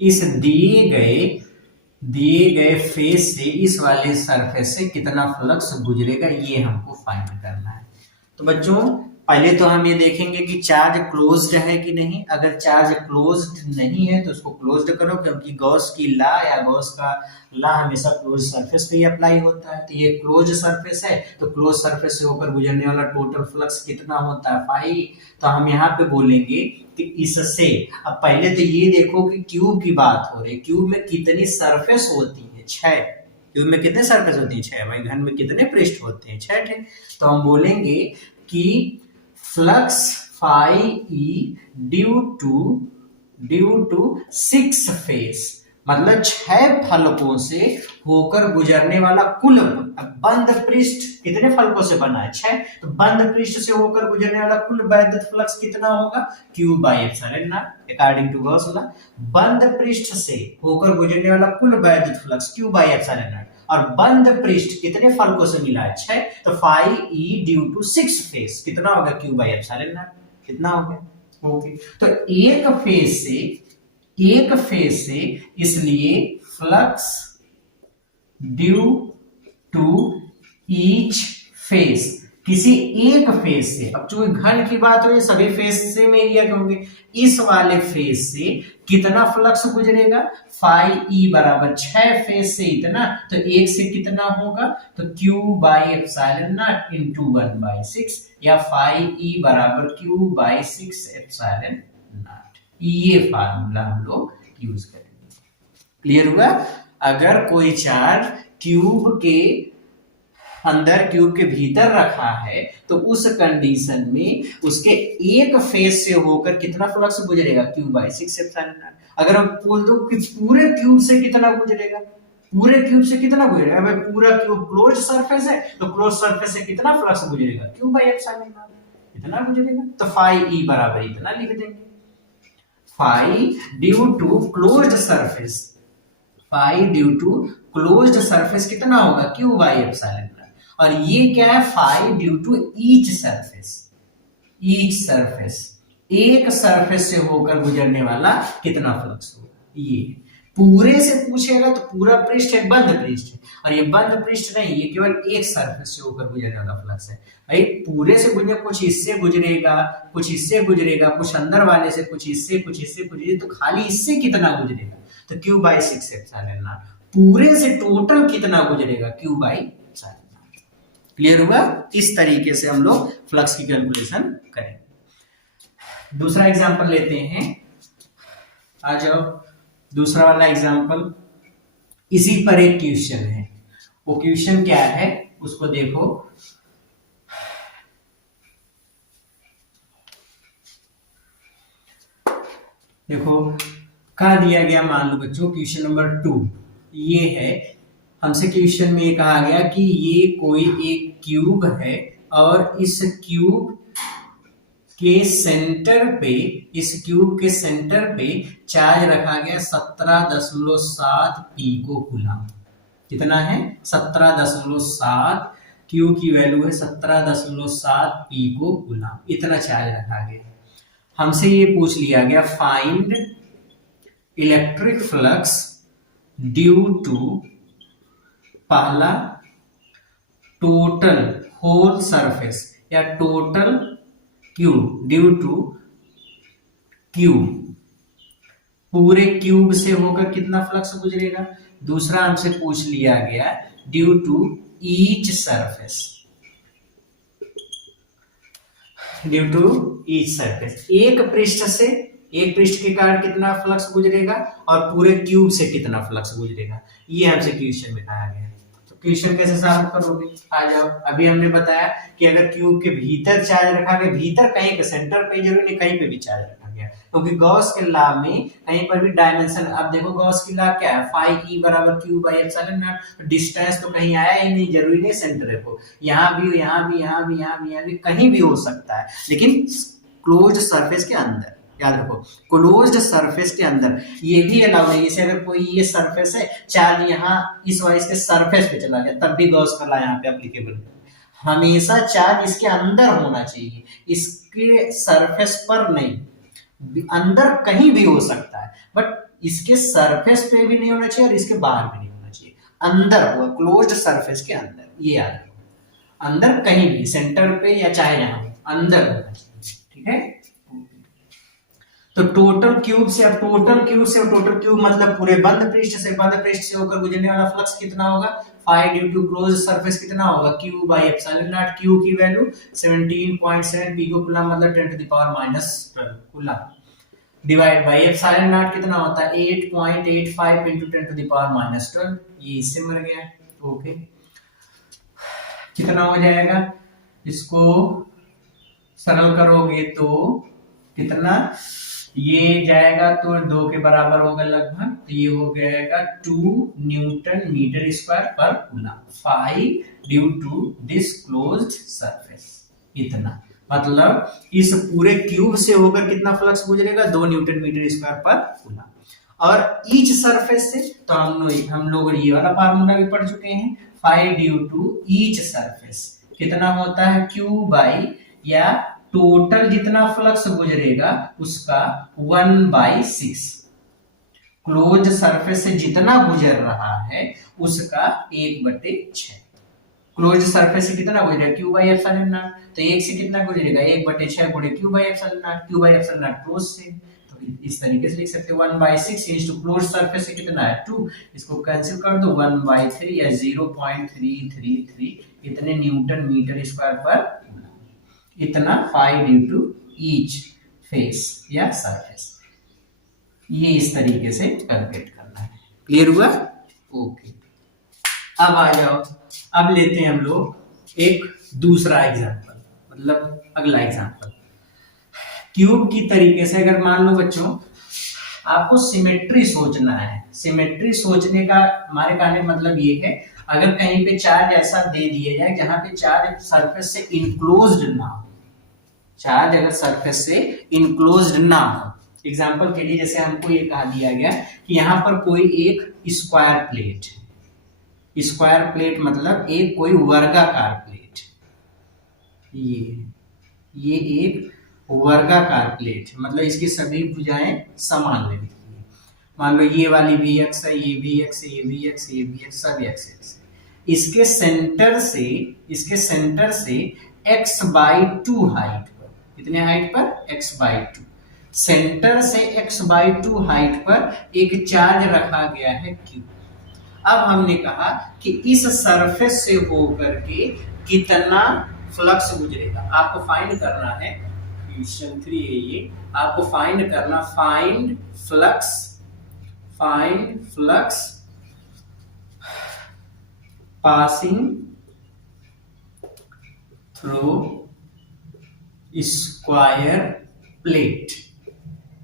इस दिए गए फेस से इस वाले सरफेस से कितना फ्लक्स गुजरेगा, ये हमको फाइंड करना है। तो बच्चों पहले तो हम ये देखेंगे कि चार्ज क्लोज्ड है कि नहीं। अगर चार्ज क्लोज्ड नहीं है तो उसको क्लोज्ड करो, क्योंकि गॉस की लॉ या गॉस का लॉ हमेशा क्लोज सरफेस पे ही अप्लाई होता है। तो ये क्लोज सरफेस है, तो क्लोज सरफेस से होकर गुजरने वाला टोटल फ्लक्स कितना होता है, फाई। तो हम यहाँ पे बोलेंगे कि इससे, अब पहले तो ये देखो कि क्यूब की बात हो रही है, क्यूब में कितनी सरफेस होती है, 6, क्यूब में कितने सरफेस होती है? 6। भाई घन में कितने पृष्ठ होते हैं? 6 थे। तो हम बोलेंगे कि flux phi E due to 6 face, मतलब 6 फलकों से होकर गुजरने वाला कुल बंद पृष्ठ कितने फलकों से बना है? 6। तो बंद पृष्ठ से होकर गुजरने वाला कुल वैद्युत फ्लक्स कितना होगा? Q by epsilon naught according to Gauss law. बंद पृष्ठ से होकर गुजरने वाला कुल वैद्युत flux Q by epsilon naught, और बंद पृष्ठ कितने फलकों से मिला है? 6। तो phi E due to 6 face कितना होगा? Q by epsilon naught. कितना हो गया? ओके। तो एक फेज से इसलिए flux due to each face, किसी एक फेज से, अब चूंकि घन की बात हो रही है सभी फेज से में एरिया के होंगे, इस वाले फेज से कितना फ्लक्स गुजरेगा? फाई ई बराबर 6 फेज से इतना, तो एक से कितना होगा? तो Q by epsilon not into 1/6, या फाई ई बराबर Q बाई 6 एप्सिलॉन नॉट। ये फार्मूला हम लोग यूज करेंगे। क्लियर हुआ? अगर कोई चार्ज क्यूब के अंदर, क्यूब के भीतर रखा है, तो उस कंडीशन में उसके एक फेज से होकर कितना फ्लक्स गुजरेगा? Q by 6 epsilon not. अगर हम बोल दो कि पूरे क्यूब से कितना गुजरेगा, पूरे क्यूब से कितना गुजरेगा? भाई पूरा क्यूब क्लोज सरफेस है, तो क्लोज सरफेस से कितना फ्लक्स गुजरेगा? Q by epsilon naught. इतना गुजरेगा। तो फाई ई बराबर इतना लिख देंगे। Phi due to closed surface, phi due to closed surface कितना होगा? Q by epsilon naught. और ये क्या है? Phi due to each surface, each surface, एक सरफेस से होकर गुजरने वाला कितना फ्लक्स होगा? ये पूरे से पूछेगा तो पूरा पृष्ठ एक बंद पृष्ठ है, और ये बंद पृष्ठ नहीं, ये केवल एक सरफेस से होकर गुजरने वाला फ्लक्स है। भाई पूरे से गुजरे, कुछ इससे गुजरेगा, कुछ इससे गुजरेगा, कुछ अंदर वाले से, कुछ इससे, कुछ इससे, कुछ इससे, तो खाली इससे कितना गुजरेगा? तो Q बाई 6 एप्सिलॉन नॉट। पूरे से टोटल कितना गुजरेगा? Q by epsilon not. Clear हुआ? इस तरीके से हम लोग फ्लक्स की कैलकुलेशन करेंगे। दूसरा एग्जांपल लेते हैं। आ जाओ, दूसरा वाला एग्जांपल, इसी पर एक क्वेश्चन है। वो क्वेश्चन क्या है उसको देखो। देखो क्या दिया गया, मान लो बच्चों क्वेश्चन नंबर 2 ये है। हमसे क्वेश्चन में कहा गया कि ये कोई एक क्यूब है, और इस क्यूब के सेंटर पे, इस क्यूब के सेंटर पे चार्ज रखा गया 17.7 पीको कूलम। कितना है? 17.7, क्यू की वैल्यू है 17.7 पीको कूलम, इतना चार्ज रखा गया। हमसे ये पूछ लिया गया find electric flux due to, पहला टोटल होल सरफेस या total cube, due to cube, पूरे क्यूब से होकर कितना फ्लक्स गुजरेगा। दूसरा हमसे पूछ लिया गया due to each surface, due to each surface, एक पृष्ठ से, एक पृष्ठ के कारण कितना फ्लक्स गुजरेगा, और पूरे क्यूब से कितना फ्लक्स गुजरेगा। ये हमसे क्वेश्चन में कहा गया। क्वेश्चन कैसे सॉल्व करोगे? आ जाओ। अभी हमने बताया कि अगर क्यूब के भीतर चार्ज रखा गया, भीतर कहीं पे, सेंटर पे जरूरी नहीं, कहीं पे भी चार्ज रखा गया, क्योंकि गॉस के लॉ में कहीं पर भी डायमेंशन, अब देखो गॉस की लॉ क्या है? फाई ई बराबर Q by epsilon not. Distance तो कहीं आया ही नहीं, जरूरी नहीं सेंटर है को, यहाँ भी, यहाँ भी, यहाँ भी, यहाँ भी, यहाँ भी, कहीं भी हो सकता है, लेकिन क्लोज्ड सरफेस के अंदर। याद रखो, क्लोज्ड सरफेस के अंदर ये भी अलाउ नहीं। जैसे अगर कोई ये सरफेस है, चार्ज यहाँ इस वाइस के सरफेस पे चला गया, तब भी गॉस का लॉ यहाँ पे एप्लीकेबल। हमेशा चार्ज इसके अंदर होना चाहिए, इसके सरफेस पर नहीं। अंदर कहीं भी हो सकता है, बट इसके सरफेस पे भी नहीं होना चाहिए और इसके बाहर भी नहीं होना चाहिए, अंदर हुआ, क्लोज्ड सरफेस के अंदर। ये याद रखो, अंदर कहीं भी, सेंटर पे या चाहे यहाँ अंदर होना चाहिए। ठीक है? तो टोटल क्यूब से, अब टोटल क्यूब से, टोटल क्यूब मतलब पूरे बंद पृष्ठ से, बंद पृष्ठ से होकर गुजरने वाला फ्लक्स कितना होगा? Phi due to close surface कितना होगा? Q by epsilon naught. Q की वैल्यू 17.7 पिको कूलम, मतलब 10 to the power -12 coulomb, divide by epsilon naught कितना होता है? 8.85 into 10 to the power -12। ये इससे मर गया। ओके, कितना हो जाएगा, इसको सरल करोगे तो कितना, ये जाएगा तो 2 के बराबर होगा लगभग, तो ये हो जाएगा 2 न्यूटन मीटर स्क्वायर पर coulomb 5 due to this closed surface. इतना मतलब इस पूरे क्यूब से होकर कितना फ्लक्स गुजरेगा, 2 न्यूटन मीटर स्क्वायर पर कूलम। और ईच सरफेस से तो हम लोग ये वाला फार्मूला भी पढ़ चुके हैं, 5 ड्यू टू ईच सरफेस कितना होता है, क्यू बाई या टोटल जितना फ्लक्स गुजरेगा उसका 1/6, क्लोज सरफेस से जितना गुजर रहा है उसका 1/6। क्लोज सरफेस से कितना गुजरेगा, क्यू बाई एप्सिलॉन नॉट, तो 1 से कितना गुजरेगा, 1/6 गुणे Q by epsilon not, Q by epsilon not close से, तो इस तरीके से लिख सकते हैं 1/6 इनटू क्लोज सरफेस से कितना है 2, इसको कैंसिल कर दो 1/3 या 0.333 इतने न्यूटन मीटर स्क्वायर पर, इतना 5 ड्यू टू ईच फेस या सरफेस। ये इस तरीके से कैलकुलेट करना है। क्लियर हुआ? ओके, अब आ जाओ, अब लेते हैं हम लोग एक दूसरा एग्जांपल, मतलब अगला एग्जांपल क्यूब की तरीके से। अगर मान लो बच्चों आपको सिमेट्री सोचना है, सिमेट्री सोचने का हमारे कहने का मतलब ये है, अगर कहीं पे चार्ज ऐसा दे दिया जाए जहां पे चार्ज सरफेस से इनक्लोज्ड ना हो, चार्ज अगर सरफेस से इनक्लोज्ड ना हो, एग्जांपल के लिए जैसे हमको ये कहा दिया गया कि यहाँ पर कोई एक स्क्वायर प्लेट है, स्क्वायर प्लेट मतलब एक कोई वर्गाकार प्लेट, ये एक वर्गाकार प्लेट मतलब इसकी सभी भुजाएं समान लेंथ की है। मान लो ये वाली भी एक्स है, ये भी एक्स है, ये भी एक्स है, ये भी एक्स, सब एक्स है। इसके सेंटर से x/2 हाइट पर, कितने हाइट पर, x/2, सेंटर से x/2 हाइट पर एक चार्ज रखा गया है Q। अब हमने कहा कि इस सरफेस से होकर के कितना फ्लक्स गुजरेगा, आपको फाइंड करना है, क्वेश्चन 3 है ये, आपको फाइंड करना, find flux passing through square plate.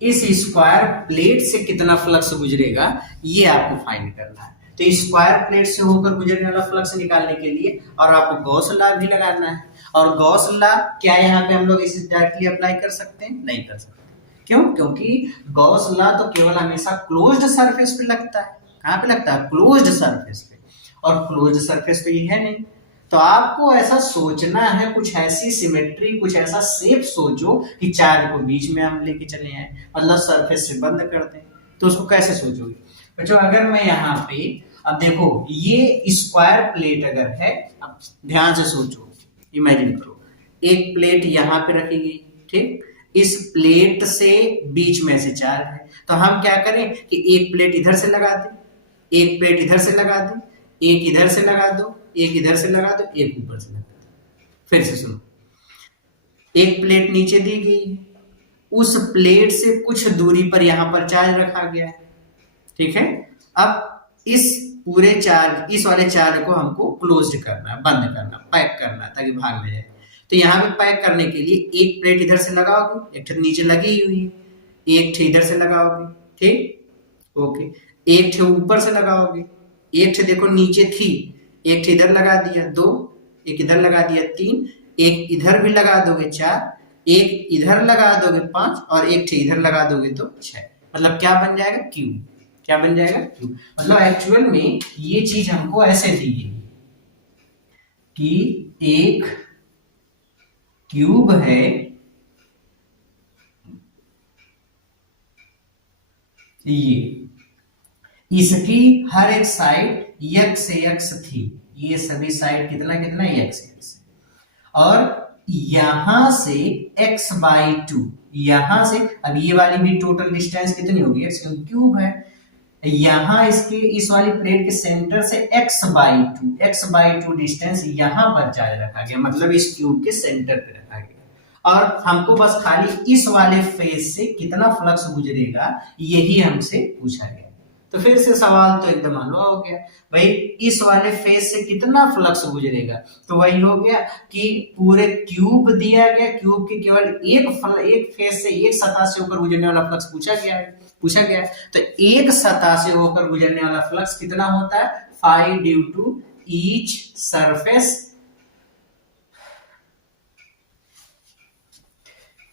इस स्क्वायर प्लेट से कितना फ्लक्स गुजरेगा ये आपको फाइंड करना है। तो स्क्वायर प्लेट से होकर गुजरने वाला फ्लक्स निकालने के लिए और आपको गॉस लॉ भी लगाना है। और गॉस लॉ क्या यहाँ पे हम लोग इसे डायरेक्टली अप्लाई कर सकते हैं? नहीं कर सकते। क्यों? क्योंकि गॉस लॉ तो केवल हमेशा क्लोज्ड सरफेस पे लगता है। कहाँ पे लगता है? क्लोज्ड सरफेस पे, और क्लोज्ड सरफेस तो ये है नहीं। तो आपको ऐसा सोचना है, कुछ ऐसी सिमेट्री, कुछ ऐसा शेप सोचो कि चार्ज को बीच में हम लेके चले आए, मतलब सरफेस से बंद कर दें। तो उसको कैसे सोचोगे बच्चों? अगर मैं यहाँ पे, अब देखो ये स्क्वायर प्लेट अगर है, अब ध्यान से सोचो, इमेजिन करो, एक प्लेट यहाँ पे रखी गई, ठीक, इस प्लेट से बीच में से चार्ज है, तो हम क्या करें कि एक प्लेट इधर से लगा दें, एक प्लेट इधर से लगा दें, एक इधर से लगा दो, एक इधर से लगा दो, एक ऊपर से लगा दो। फिर से सुनो, एक प्लेट नीचे दी गई है, उस प्लेट से कुछ दूरी पर यहां पर चार्ज रखा गया है, ठीक है। अब इस पूरे चार्ज, इस वाले चार्ज को हमको क्लोज करना है, बंद करना, पैक करना है ताकि भाग न जाए। तो यहाँ पे पैक करने के लिए एक प्लेट इधर से लगाओगे, एक नीचे लगी हुई है, एक इधर से लगाओगे, ठीक, ओके, एक ऊपर से लगाओगे, एक देखो नीचे थी, एक इधर लगा दिया 2, एक इधर लगा दिया 3, एक इधर भी लगा दोगे 4, एक इधर लगा दोगे 5 और एक इधर लगा दोगे तो 6। मतलब क्या बन जाएगा? क्यूब। क्या बन जाएगा? क्यूब। मतलब एक्चुअल में ये चीज हमको ऐसे दी गई कि एक क्यूब है, ये इसकी हर एक साइड x से x थी, ये सभी साइड कितना कितना x से x, और यहां से x/2, यहां से, अब ये वाली भी टोटल डिस्टेंस कितनी होगी? x, क्योंकि क्यूब है। यहां इसके इस वाली प्लेट के सेंटर से x/2 डिस्टेंस यहां पर चार्ज रखा गया, मतलब इस क्यूब के सेंटर पे रखा गया। और हमको बस खाली इस वाले फेस से कितना फ्लक्स गुजरेगा यही हमसे पूछा गया। तो फिर से सवाल तो एकदम हलवा हो गया। भाई इस वाले फेस से कितना फ्लक्स गुजरेगा, तो वही हो गया कि पूरे क्यूब दिया गया, क्यूब के केवल एक फेस से, एक सतह से होकर गुजरने वाला फ्लक्स पूछा गया है। तो एक सतह से होकर गुजरने वाला फ्लक्स कितना होता है, phi due to each surface,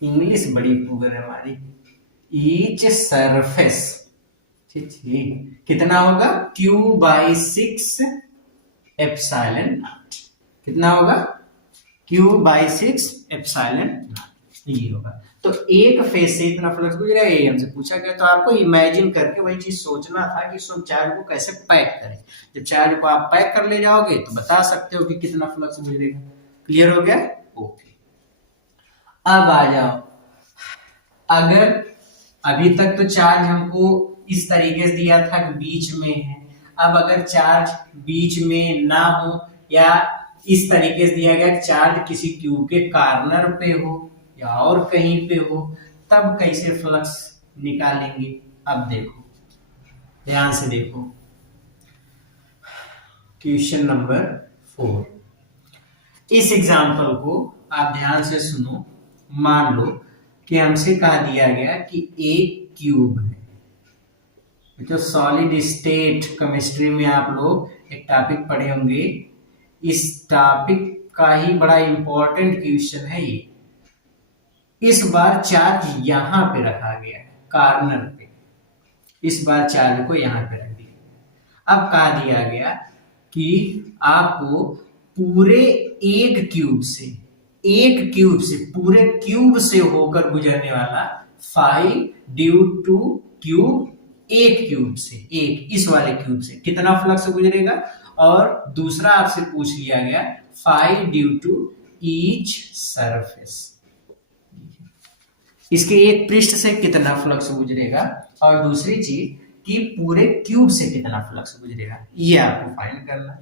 English बड़ी पुअर है हमारी, ईच सरफेस, ठीक, कितना होगा, Q/6 एप्सिलॉन नॉट, कितना होगा, Q/6 एप्सिलॉन नॉट, ये होगा। तो एक फेज से इतना फ्लक्स गुजरा, ये हमसे पूछा गया, तो आपको इमेजिन करके वही चीज सोचना था कि इस चार्ज को कैसे पैक करें। जब चार्ज को आप पैक कर ले जाओगे तो बता सकते हो कि कितना फ्लक्स गुजरेगा। क्लियर हो गया? ओके। अब आ जाओ, अगर अभी तक तो चार्ज हमको इस तरीके से दिया था कि बीच में है, अब अगर चार्ज बीच में ना हो या इस तरीके से दिया गया चार्ज किसी क्यूब के कार्नर पे हो या और कहीं पे हो, तब कैसे फ्लक्स निकालेंगे। अब देखो, ध्यान से देखो, क्वेश्चन नंबर 4, इस एग्जांपल को आप ध्यान से सुनो। मान लो कि हमसे कहा दिया गया कि एक क्यूब है, जो सॉलिड स्टेट केमिस्ट्री में आप लोग एक टॉपिक पढ़े होंगे, इस टॉपिक का ही बड़ा इंपॉर्टेंट क्वेश्चन है ये। इस बार चार्ज यहां पे रखा गया है कार्नर पे, इस बार चार्ज को यहां पे रख दिया। अब कहा दिया गया कि आपको पूरे एक क्यूब से पूरे क्यूब से होकर गुजरने वाला फाई ड्यू टू क्यूब, एक क्यूब से, एक इस वाले क्यूब से कितना फ्लक्स गुजरेगा, और दूसरा आपसे पूछ लिया गया phi due to each surface, इसके एक पृष्ठ से कितना फ्लक्स गुजरेगा, और दूसरी चीज कि पूरे क्यूब से कितना फ्लक्स गुजरेगा, ये आपको फाइंड करना है।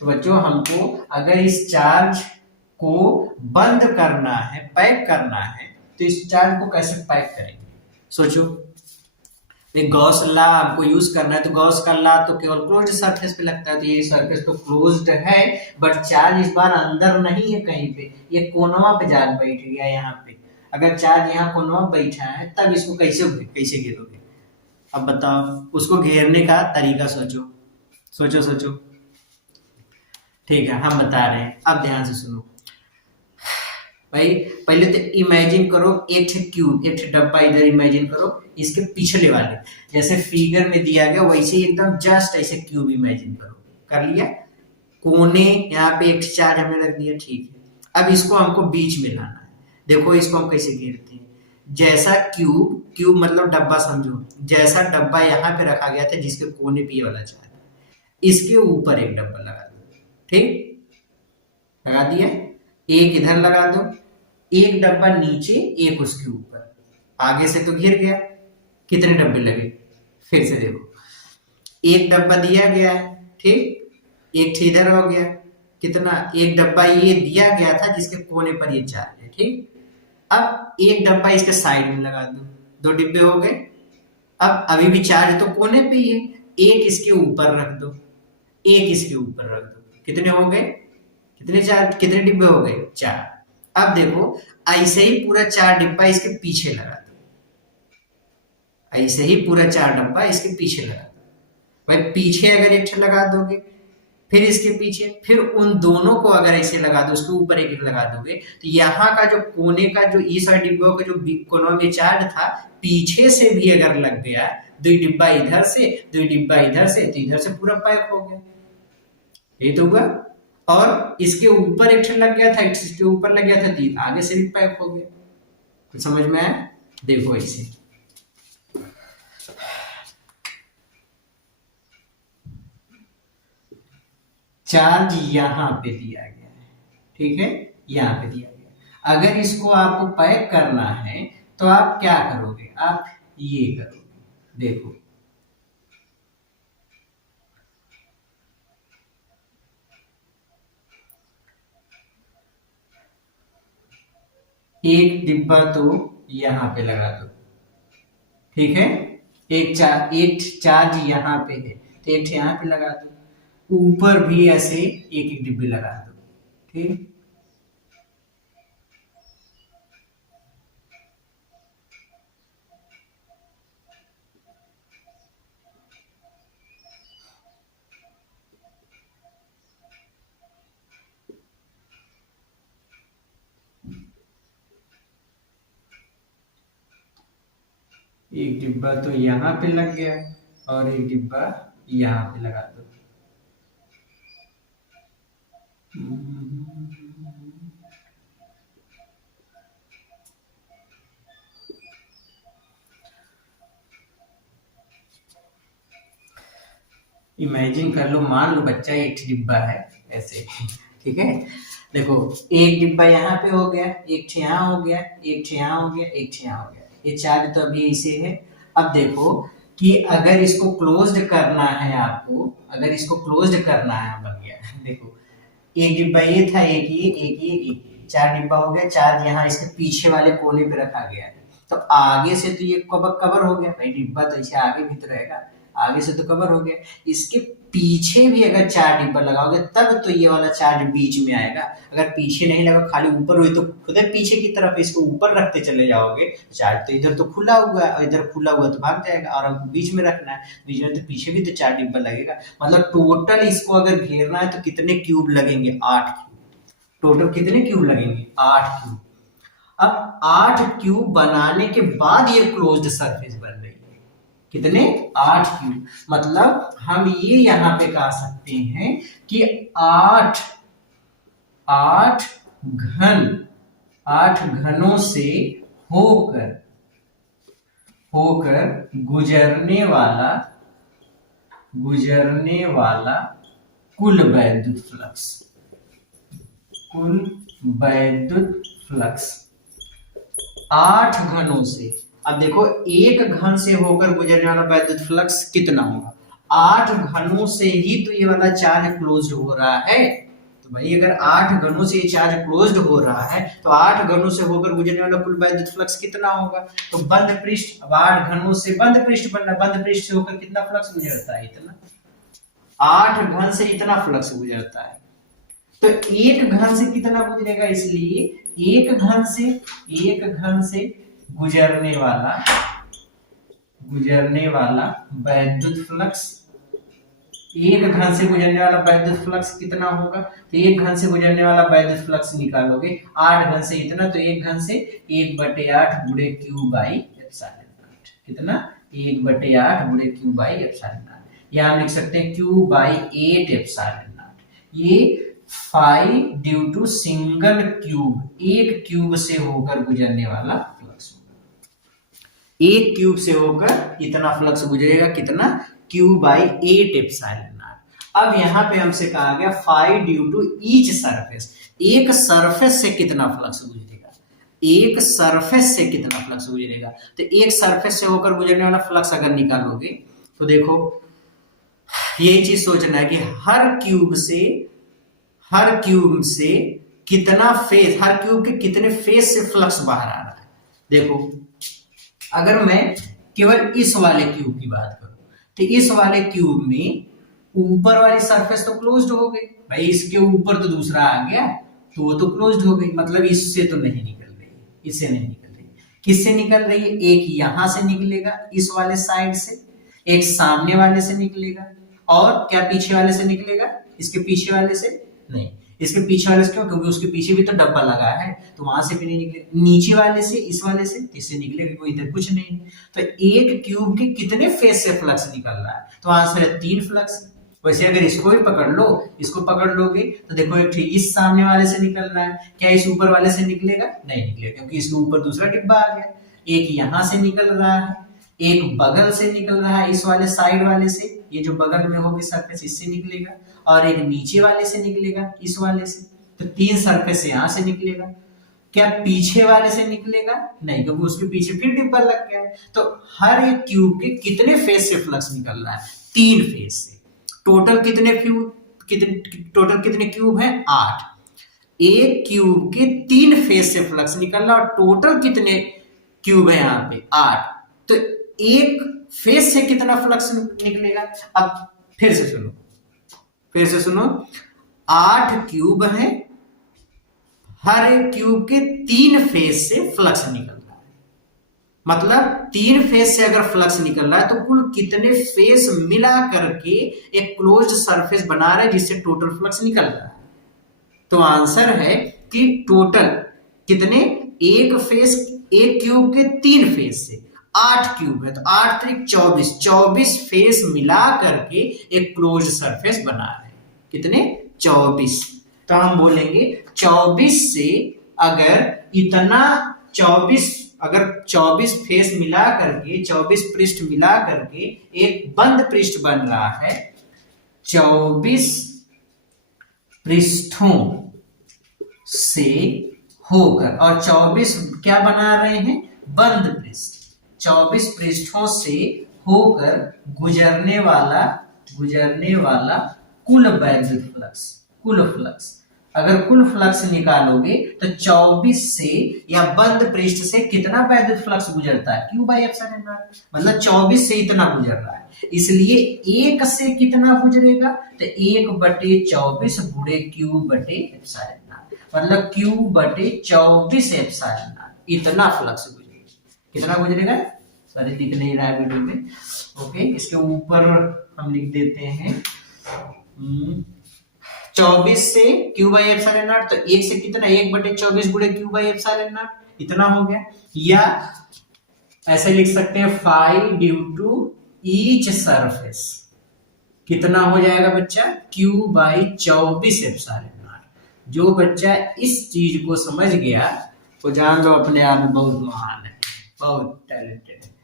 तो बच्चों हमको अगर इस चार्ज को बंद करना है, पैक करना है, तो इस चार्ज को कैसे पैक करेंगे, सोचो। एक गॉस लॉ आपको यूज करना है, तो गॉस का लॉ तो केवल क्लोज्ड सरफेस पे लगता है, तो ये सरफेस तो क्लोज्ड है, बट चार्ज इस बार अंदर नहीं है कहीं पे, ये कोनवा पे जाकर बैठ गया यहाँ पे। अगर चार्ज यहाँ कोनवा बैठा है तब इसको कैसे घेरोगे। अब बताओ, उसको घेरने का तरीका सोचो। ठीक है, हम बता रहे हैं, अब ध्यान से सुनो भाई। पहले तो इमेजिन करो एक क्यूब, एक डब्बा इधर इमेजिन करो, इसके पिछले वाले जैसे फिगर में दिया गया वैसे एकदम जस्ट ऐसे क्यूब इमेजिन करो। कर लिया, कोने यहाँ पे एक चार्ज हमने रख दिया, ठीक है। अब इसको हमको बीच में लाना है। देखो इसको हम कैसे घेरते हैं, जैसा क्यूब मतलब डब्बा समझो, जैसा डब्बा यहाँ पे रखा गया था जिसके कोने पे वाला चार्ज, इसके ऊपर एक डब्बा लगा दो, ठीक, लगा दिया, एक इधर लगा दो, एक डब्बा नीचे, एक उसके ऊपर, आगे से तो घिर गया। कितने डब्बे लगे, फिर से देखो, एक डब्बा दिया गया है, ठीक, एक इधर हो गया, कितना, एक डब्बा ये दिया गया था जिसके कोने पर ये चार्ज है, ठीक। अब एक डब्बा इसके साइड में लगा दो, दो डिब्बे हो गए। अब अभी भी चार्ज तो कोने पे ही है, एक इसके ऊपर रख दो, एक इसके ऊपर रख दो, कितने हो गए, कितने डिब्बे हो गए, 4। अब देखो ऐसे ही पूरा 4 डिब्बा इसके पीछे लगा दो, ऐसे ही पूरा 4 डब्बा इसके पीछे लगा दो। भाई पीछे अगर एक लगा दोगे, फिर इसके पीछे, फिर उन दोनों को अगर ऐसे लगा दो, उसके ऊपर एक लगा दोगे, तो यहाँ का जो कोने का जो इस डिब्बों का जो कोना में चार्ज था, पीछे से भी अगर लग गया, 2 डिब्बा इधर से, 2 डिब्बा इधर से, तो इधर से पूरा पैक हो गया, ये तो हुआ। और इसके ऊपर एक लग गया था, इसके ऊपर लग गया था, तो आगे से भी पैक हो गया। तो समझ में आया? देखो इसे, चार्ज यहां पे दिया गया है, ठीक है, यहां पे दिया गया। अगर इसको आपको पैक करना है तो आप क्या करोगे, आप ये करोगे, देखो एक डिब्बा तो यहां पे लगा दो, ठीक है, एक चार्ज यहाँ पे है तो एक यहाँ पे लगा दो, ऊपर भी ऐसे एक एक डिब्बे लगा दो। ठीक, एक डिब्बा तो यहाँ पे लग गया और एक डिब्बा यहाँ पे लगा दो। इमेजिन कर लो, मान लो बच्चा एक डिब्बा है ऐसे, ठीक है। देखो एक डिब्बा यहाँ पे हो गया, एक यहाँ हो गया, एक यहाँ हो गया, एक यहाँ हो गया, ये चार तो अभी ऐसे है। अब देखो कि अगर इसको क्लोज्ड करना है आपको, अगर इसको क्लोज्ड करना है, बन गया देखो एक डिब्बा ये था, एक ये, एक ये, एक ये, चार डिब्बा हो गया। चार यहाँ इसके पीछे वाले कोने पे रखा गया है, तो आगे से तो ये कवर हो गया भाई, डिब्बा तो इसे आगे भी तो रहेगा, आगे से तो कवर हो गया। इसके पीछे भी अगर चार डिब्बा लगाओगे तब तो ये वाला चार्ज बीच में आएगा। अगर पीछे नहीं लगा, खाली ऊपर हुई, तो खुद पीछे की तरफ इसको ऊपर रखते चले जाओगे, चार्ज तो इधर तो खुला हुआ है और इधर खुला हुआ तो भाग जाएगा, और हमको बीच में रखना है, बीच में तो पीछे भी तो चार डिब्बा लगेगा। मतलब टोटल इसको अगर घेरना है तो कितने क्यूब लगेंगे? 8 क्यूब। टोटल कितने क्यूब लगेंगे? 8 क्यूब। अब 8 क्यूब बनाने के बाद ये क्लोज्ड सरफेस बन रही है। कितने? 8 क्यूब। मतलब हम ये यहां पे कह सकते हैं कि 8 घनों से होकर गुजरने वाला कुल वैद्युत फ्लक्स 8 घनों से। अब देखो एक घन से होकर गुजरने वाला वैद्युत फ्लक्स कितना होगा? 8 घनों से ही तो ये वाला चार्ज क्लोज्ड हो रहा है। तो भाई अगर 8 घनों से ये चार्ज क्लोज्ड हो रहा है तो 8 घनों से होकर गुजरने वाला कुल वैद्युत फ्लक्स कितना होगा? तो बंद पृष्ठ, अब 8 घनों से बंद पृष्ठ बनना, बंद पृष्ठ से होकर कितना फ्लक्स गुजरता है? इतना। 8 घन से इतना फ्लक्स गुजरता है, तो एक घन से कितना गुजरेगा? इसलिए एक घन से गुजरने वाला वैद्युत फ्लक्स, एक घन से गुजरने वाला वैद्युत फ्लक्स कितना होगा? तो एक घन से गुजरने वाला वैद्युत फ्लक्स निकालोगे, 8 घन से इतना, तो एक घन से 1/8 गुणे Q बाई एप्सिलॉन नॉट। कितना? 1/8 गुणे Q बाई एप्सिलॉन नॉट। या हम लिख सकते हैं Q बाई 8 एप्सिलॉन नॉट। ये 5 ड्यू टू सिंगल क्यूब, एक क्यूब से होकर गुजरने वाला फ्लक्स होगा। एक क्यूब से होकर इतना फ्लक्स गुजरेगा, कितना? Q by 8 epsilon not. अब यहां पे हमसे कहा गया 5 ड्यू टू ईच सरफेस, एक सरफेस से कितना फ्लक्स गुजरेगा? एक सरफेस से कितना फ्लक्स गुजरेगा? तो एक सरफेस से होकर गुजरने वाला फ्लक्स अगर निकालोगे तो देखो यही चीज सोचना है कि हर क्यूब से कितना फेस, हर क्यूब के कितने फेस से फ्लक्स बाहर आ रहा है। देखो अगर मैं केवल इस वाले क्यूब की बात करूं तो इस वाले क्यूब में ऊपर वाली सरफेस तो क्लोज्ड हो गई भाई, इसके ऊपर तो दूसरा आ गया तो वो तो क्लोज्ड हो गई, मतलब इससे तो नहीं निकल रही, इससे नहीं निकल रही। किससे निकल रही है? एक यहां से निकलेगा इस वाले साइड से, एक सामने वाले से निकलेगा, और क्या पीछे वाले से निकलेगा? इसके पीछे वाले से नहीं, इसके पीछे वाले से क्यों? क्योंकि उसके पीछे भी तो डब्बा लगा है, तो वहां से भी नहीं निकलेगा। नीचे वाले से, इस वाले से, इससे निकलेगा, कोई इधर कुछ नहीं। तो एक क्यूब के कितने फेस से फ्लक्स निकल रहा है? तो आंसर है 3 फ्लक्स। वैसे अगर इसको भी पकड़ लो, इसको पकड़ लोगे तो देखो एक इस सामने वाले से निकल रहा है, क्या इस ऊपर वाले से निकलेगा? नहीं निकलेगा, क्योंकि इसके ऊपर दूसरा डिब्बा आ गया। एक यहां से निकल रहा है, एक बगल से निकल रहा है, इस वाले साइड वाले से, ये जो बगल में होगी सरफेस, इससे निकलेगा, और एक नीचे वाले से निकलेगा, इस वाले से। तो 3 सरफेस से यहां से निकलेगा। क्या पीछे वाले से निकलेगा? नहीं, क्योंकि उसके पीछे फिर डिब्बा लग गया है। तो हर एक क्यूब के कितने फेस से फ्लक्स निकल रहा है? 3 फेस से। टोटल कितने क्यूब हैं? 8। एक क्यूब के 3 फेस से फ्लक्स निकल रहा है, और टोटल कितने क्यूब है यहाँ पे? 8। तो एक फेस से कितना फ्लक्स निकलेगा। अब फिर से सुनो 8 क्यूब है, हर एक क्यूब के 3 फेस से फ्लक्स निकल रहा है। मतलब 3 फेस से अगर फ्लक्स निकल रहा है तो कुल कितने फेस मिला करके एक क्लोज्ड सरफेस बना रहे हैं जिससे टोटल फ्लक्स निकल रहा है। तो आंसर है कि टोटल कितने, एक क्यूब के 3 फेस से 8 क्यूब है तो 8 3 24, 24 फेस मिला करके एक क्लोज्ड सरफेस बना रहे हैं। कितने, 24। तो हम बोलेंगे 24 से अगर इतना 24, अगर 24 फेस मिला करके 24 पृष्ठ मिला करके एक बंद पृष्ठ बन रहा है, 24 पृष्ठों से होकर, और 24 क्या बना रहे हैं, बंद पृष्ठ, 24 पृष्ठों से होकर गुजरने वाला कुल वैद्युत फ्लक्स, कुल फ्लक्स। अगर कुल फ्लक्स निकालोगे तो 24 से या बंद पृष्ठ से कितना वैद्युत फ्लक्स गुजरता है, Q बाई एप्सिलॉन नॉट। मतलब 24 से इतना गुजर रहा है, इसलिए 1 से कितना गुजरेगा, तो 1/24 गुणे Q बटे एप्सिलॉन नॉट, मतलब Q बटे 24 एप्सिलॉन नॉट इतना फ्लक्स गुजरेगा। कितना गुजरेगा, सॉरी दिख नहीं रहा है वीडियो में, ओके। इसके ऊपर हम लिख देते हैं 24 से Q बाई एप्सिलॉन नॉट, तो 1 से कितना, 1/24 गुणे Q बाई एप्सिलॉन नॉट इतना हो गया। या ऐसे लिख सकते हैं phi due to each surface कितना हो जाएगा बच्चा, Q बाई 24 एप्सिलॉन नॉट। जो बच्चा इस चीज को समझ गया वो जान लो अपने आप में बहुत महान है, बहुत टैलेंटेड है।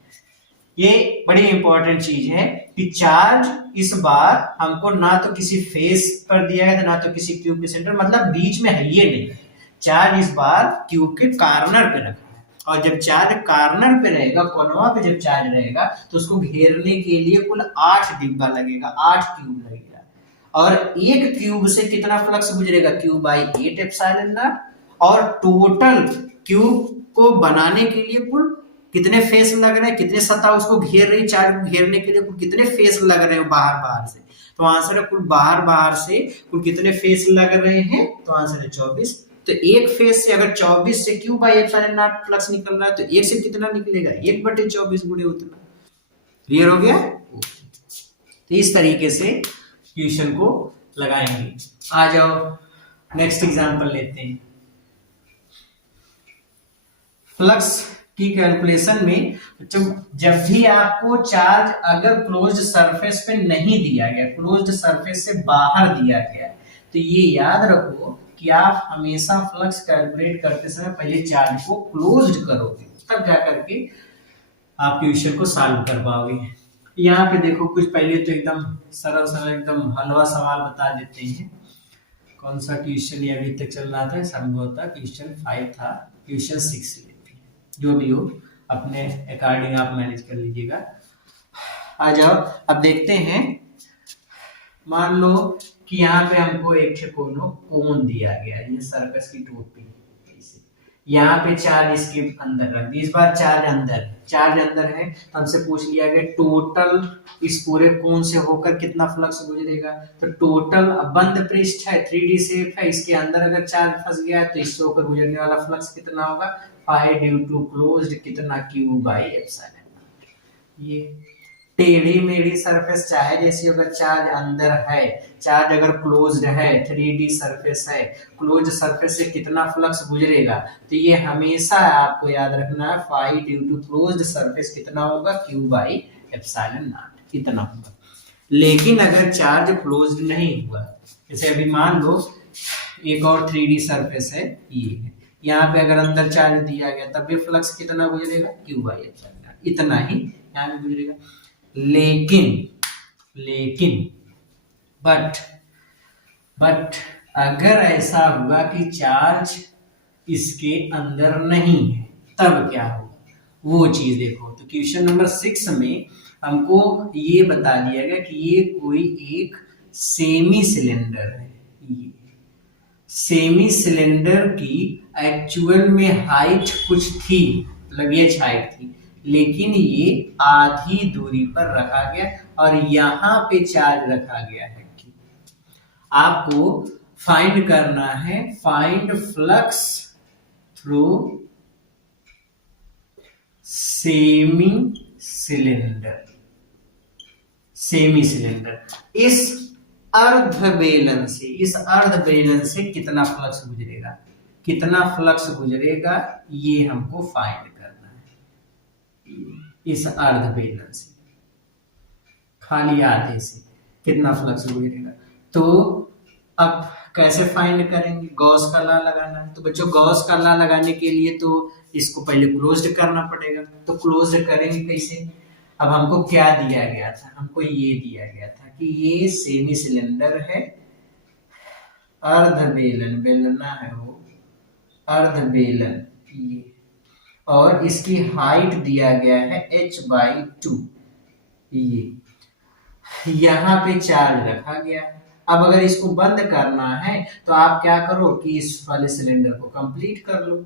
ये बड़ी इंपॉर्टेंट चीज है कि चार्ज इस बार हमको ना तो किसी फेस पर दिया है ना तो किसी क्यूब के सेंटर, मतलब बीच में है ये नहीं, चार्ज इस बार क्यूब के कॉर्नर पे रखा है। और जब चार्ज कॉर्नर पे रहेगा, कोनवा पे जब चार्ज रहेगा तो उसको घेरने के लिए कुल 8 डिब्बा लगेगा, 8 क्यूब लगेगा। और एक क्यूब से कितना फ्लक्स गुजरेगा, Q बाई 8 एप्सिलॉन नॉट। और टोटल क्यूब को बनाने के लिए कुल कितने फेस लग रहे हैं, कितने सतह उसको घेर रही, चार्ज को घेरने के लिए कुल कितने फेस लग रहे हैं बाहर से। तो आंसर है कुल बाहर से कुल कितने फेस लग रहे हैं, तो आंसर है 24। तो एक फेस से अगर 24 से Q by epsilon not flux निकल रहा है तो एक से कितना निकलेगा, 1/24 गुणे उतना। क्लियर हो गया। तो इस तरीके से क्वेश्चन को लगाएंगे। आ जाओ नेक्स्ट एग्जांपल लेते हैं। फ्लक्स की कैलकुलेशन में जब भी आपको चार्ज अगर क्लोज्ड सरफेस पे नहीं दिया गया, क्लोज्ड सरफेस से बाहर दिया गया, तो ये याद रखो कि आप हमेशा फ्लक्स कैलकुलेट करते समय पहले चार्ज को क्लोज्ड करोगे, तब जाकर के आप क्वेश्चन को सॉल्व कर पाओगे। यहाँ पे देखो कुछ पहले तो एकदम सरल एकदम हलवा सवाल बता देते हैं। कौन सा क्वेश्चन ये अभी तक चल रहा था, संभवतः क्वेश्चन 5 था, क्वेश्चन 6 लेते हैं, जो भी हो अपने अकॉर्डिंग आप मैनेज कर लीजिएगा। आ जाओ अब देखते हैं। मान लो कि यहाँ पे हमको एक कोन दिया गया है, ये सर्कस की टोपी, यहाँ पे चार्ज इसके अंदर रख दी, इस बार चार्ज अंदर है तो हमसे पूछ लिया गया टोटल इस पूरे कोन से होकर कितना फ्लक्स गुजरेगा। तो टोटल बंद पृष्ठ है, 3D शेप है, इसके अंदर अगर चार्ज फंस गया तो इससे होकर गुजरने वाला फ्लक्स कितना होगा, फाई ड्यू टू क्लोज्ड कितना Q बाई एप्सिलॉन। ये टेढ़ी मेढ़ी सरफेस चाहे जैसी अगर चार्ज अंदर है, चार्ज अगर क्लोज्ड है, 3D सरफेस है, क्लोज्ड सरफेस से कितना फ्लक्स गुजरेगा, तो ये हमेशा आपको याद रखना है phi due to closed surface कितना होगा, Q बाई एप्सिलॉन नॉट इतना होगा। लेकिन अगर चार्ज क्लोज्ड नहीं हुआ, जैसे अभी मान लो एक और 3D सरफेस है, ये है, यहाँ पे अगर अंदर चार्ज दिया गया तब भी फ्लक्स कितना गुजरेगा, Q बाई एप्सिलॉन नॉट इतना ही यहाँ पे गुजरेगा। लेकिन बट अगर ऐसा हुआ कि चार्ज इसके अंदर नहीं है, तब क्या होगा वो चीज देखो। तो क्वेश्चन नंबर 6 में हमको ये बता दिया गया कि ये कोई एक सेमी सिलेंडर है, ये सेमी सिलेंडर की एक्चुअल में हाइट कुछ थी, मतलब ये हाइट थी, लेकिन ये आधी दूरी पर रखा गया और यहाँ पे चार्ज रखा गया है। आपको फाइंड करना है, find flux through semi cylinder. Semi cylinder इस अर्ध बेलन से कितना फ्लक्स गुजरेगा, कितना फ्लक्स गुजरेगा ये हमको फाइंड करना है। इस अर्ध बेलन से खाली आधे से कितना फ्लक्स गुजरेगा। तो अब कैसे फाइंड करेंगे, गॉस का लॉ लगाना है। तो बच्चों गॉस का लॉ लगाने के लिए तो इसको पहले क्लोज्ड करना पड़ेगा। तो क्लोज्ड करेंगे कैसे। अब हमको क्या दिया गया था, हमको ये दिया गया था कि ये सेमी सिलेंडर है, अर्ध बेलन, बेलना है वो, अर्ध बेलन ये, और इसकी हाइट दिया गया है h/2। ये यहाँ पे चार्ज रखा गया है। अब अगर इसको बंद करना है तो आप क्या करो कि इस वाले सिलेंडर को कंप्लीट कर लो।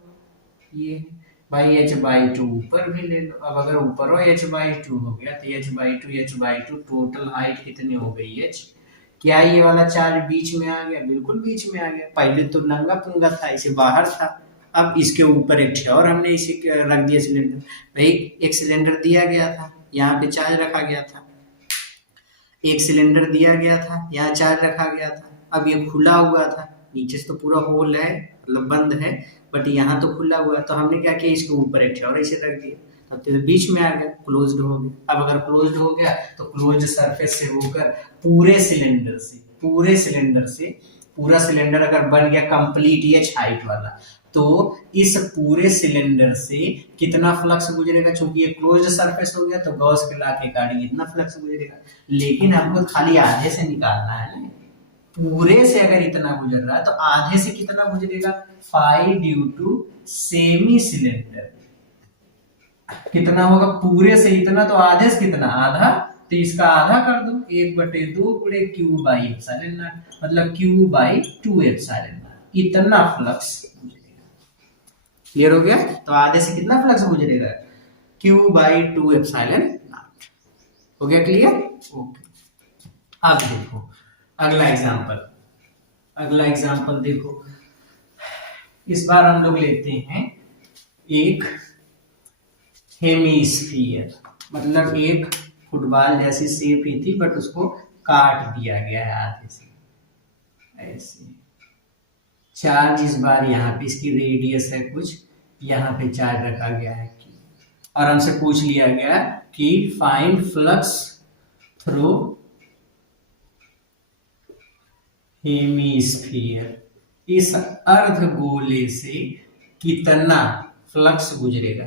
ये भाई h/2 ऊपर भी ले लो। अब अगर ऊपर हो h/2 हो गया तो h/2 टोटल हाइट कितनी हो गई h। क्या ये वाला चार्ज बीच में आ गया, बिल्कुल बीच में आ गया। पहले तो नंगा पुंगा था, इसे बाहर था, अब इसके ऊपर एक और हमने इसे रख दिया सिलेंडर। भाई एक सिलेंडर दिया गया था, यहाँ पे चार्ज रखा गया था, एक सिलेंडर दिया गया था, यहाँ चार्ज रखा गया था। अब ये खुला हुआ था, नीचे से तो पूरा होल है, मतलब बंद है, बट यहाँ तो खुला हुआ है। तो हमने क्या किया, इसके ऊपर एक और इसे रख दिया, तब तो बीच में आ गया, क्लोज्ड हो गया। अब अगर क्लोज्ड हो गया तो क्लोज्ड सरफेस से होकर पूरे सिलेंडर से पूरा सिलेंडर अगर बन गया कंप्लीट ये हाइट वाला, तो इस पूरे सिलेंडर से कितना फ्लक्स गुजरेगा। चूंकि ये क्लोज्ड सरफेस हो गया तो गॉस के लॉ के अकॉर्डिंग इतना फ्लक्स गुजरेगा। लेकिन हमको खाली आधे से निकालना है ना, पूरे से अगर इतना गुजर रहा है तो आधे से कितना गुजरेगा, phi due to semi cylinder कितना होगा, पूरे से इतना तो आधे से कितना, आधा, तो इसका आधा कर दो, 1/2 गुणे Q/ε0, मतलब Q/2ε0 इतना फ्लक्स गुजरेगा। क्लियर हो गया। तो आधे से कितना फ्लक्स गुजरेगा, Q/2ε0 हो गया क्लियर। ओके, अब देखो अगला एग्जांपल देखो। इस बार हम लोग लेते हैं एक हेमीस्फीयर, मतलब एक फुटबॉल जैसी शेप ही थी बट उसको काट दिया गया है आधे से ऐसे। चार्ज इस बार यहाँ पे इसकी रेडियस है कुछ, यहाँ पे चार्ज रखा गया है और हमसे पूछ लिया गया कि फाइंड फ्लक्स थ्रू हेमीस्फीयर, इस अर्धगोले से कितना फ्लक्स गुजरेगा।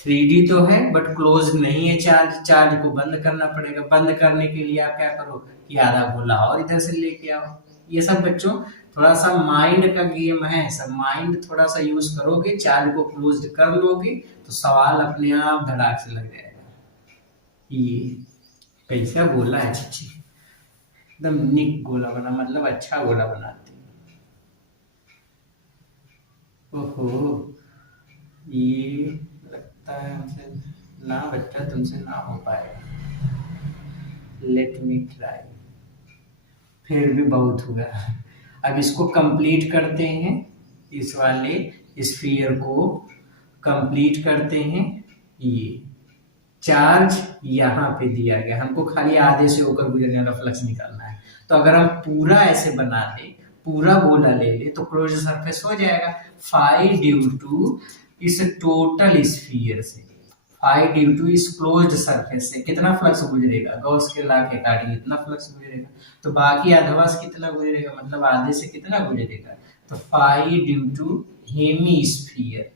3D तो है बट क्लोज नहीं है, चार्ज को बंद करना पड़ेगा। बंद करने के लिए आप क्या करो कि आधा गोला और इधर से लेके आओ। ये सब बच्चों थोड़ा सा माइंड का गेम है, सब माइंड थोड़ा सा यूज करोगे, चार्ज को क्लोज कर लोगे तो सवाल अपने आप धड़ाक से लग जाएगा। ये कैसा गोला है अच्छी, एकदम निक गोला बना, मतलब अच्छा गोला बनाते हैं। ओहो, ये लगता है हमसे ना बच्चा, तुमसे ना हो पाएगा। लेट मी ट्राई, फिर भी बहुत हुआ। अब इसको कंप्लीट करते हैं, इस वाले स्फीयर को कंप्लीट करते हैं। ये चार्ज यहाँ पे दिया गया, हमको खाली आधे से होकर गुजरने वाला फ्लक्स निकालना है। तो अगर हम पूरा ऐसे बना ले, पूरा गोला ले ले तो क्लोज सरफेस हो जाएगा। फाई ड्यू टू इस टोटल स्फीयर से, फाई ड्यू टू इस क्लोज्ड सरफेस से कितना फ्लक्स गुजरेगा, गॉस के लॉ के अकॉर्डिंग इतना फ्लक्स गुजरेगा। तो बाकी आधा से कितना गुजरेगा, मतलब आधे से कितना गुजरेगा, तो phi due to hemisphere,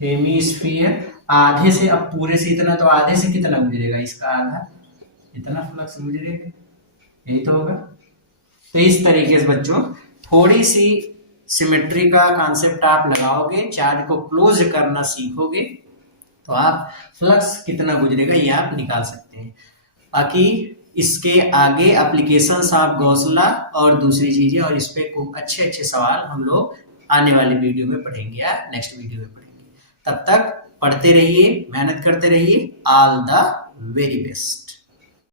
hemisphere आधे से, अब पूरे से इतना तो आधे से कितना गुजरेगा, इसका आधा, इतना फ्लक्स गुजरेगा, यही तो होगा। तो इस तरीके से बच्चों थोड़ी सी सिमेट्री का कॉन्सेप्ट आप लगाओगे, चार्ज को क्लोज करना सीखोगे तो आप फ्लक्स कितना गुजरेगा ये आप निकाल सकते हैं। बाकी इसके आगे एप्लीकेशंस आप गॉस लॉ और दूसरी चीजें और इस पे खूब अच्छे अच्छे सवाल हम लोग आने वाले वीडियो में पढ़ेंगे या नेक्स्ट वीडियो में पढ़ेंगे। तब तक पढ़ते रहिए, मेहनत करते रहिए। All the very best.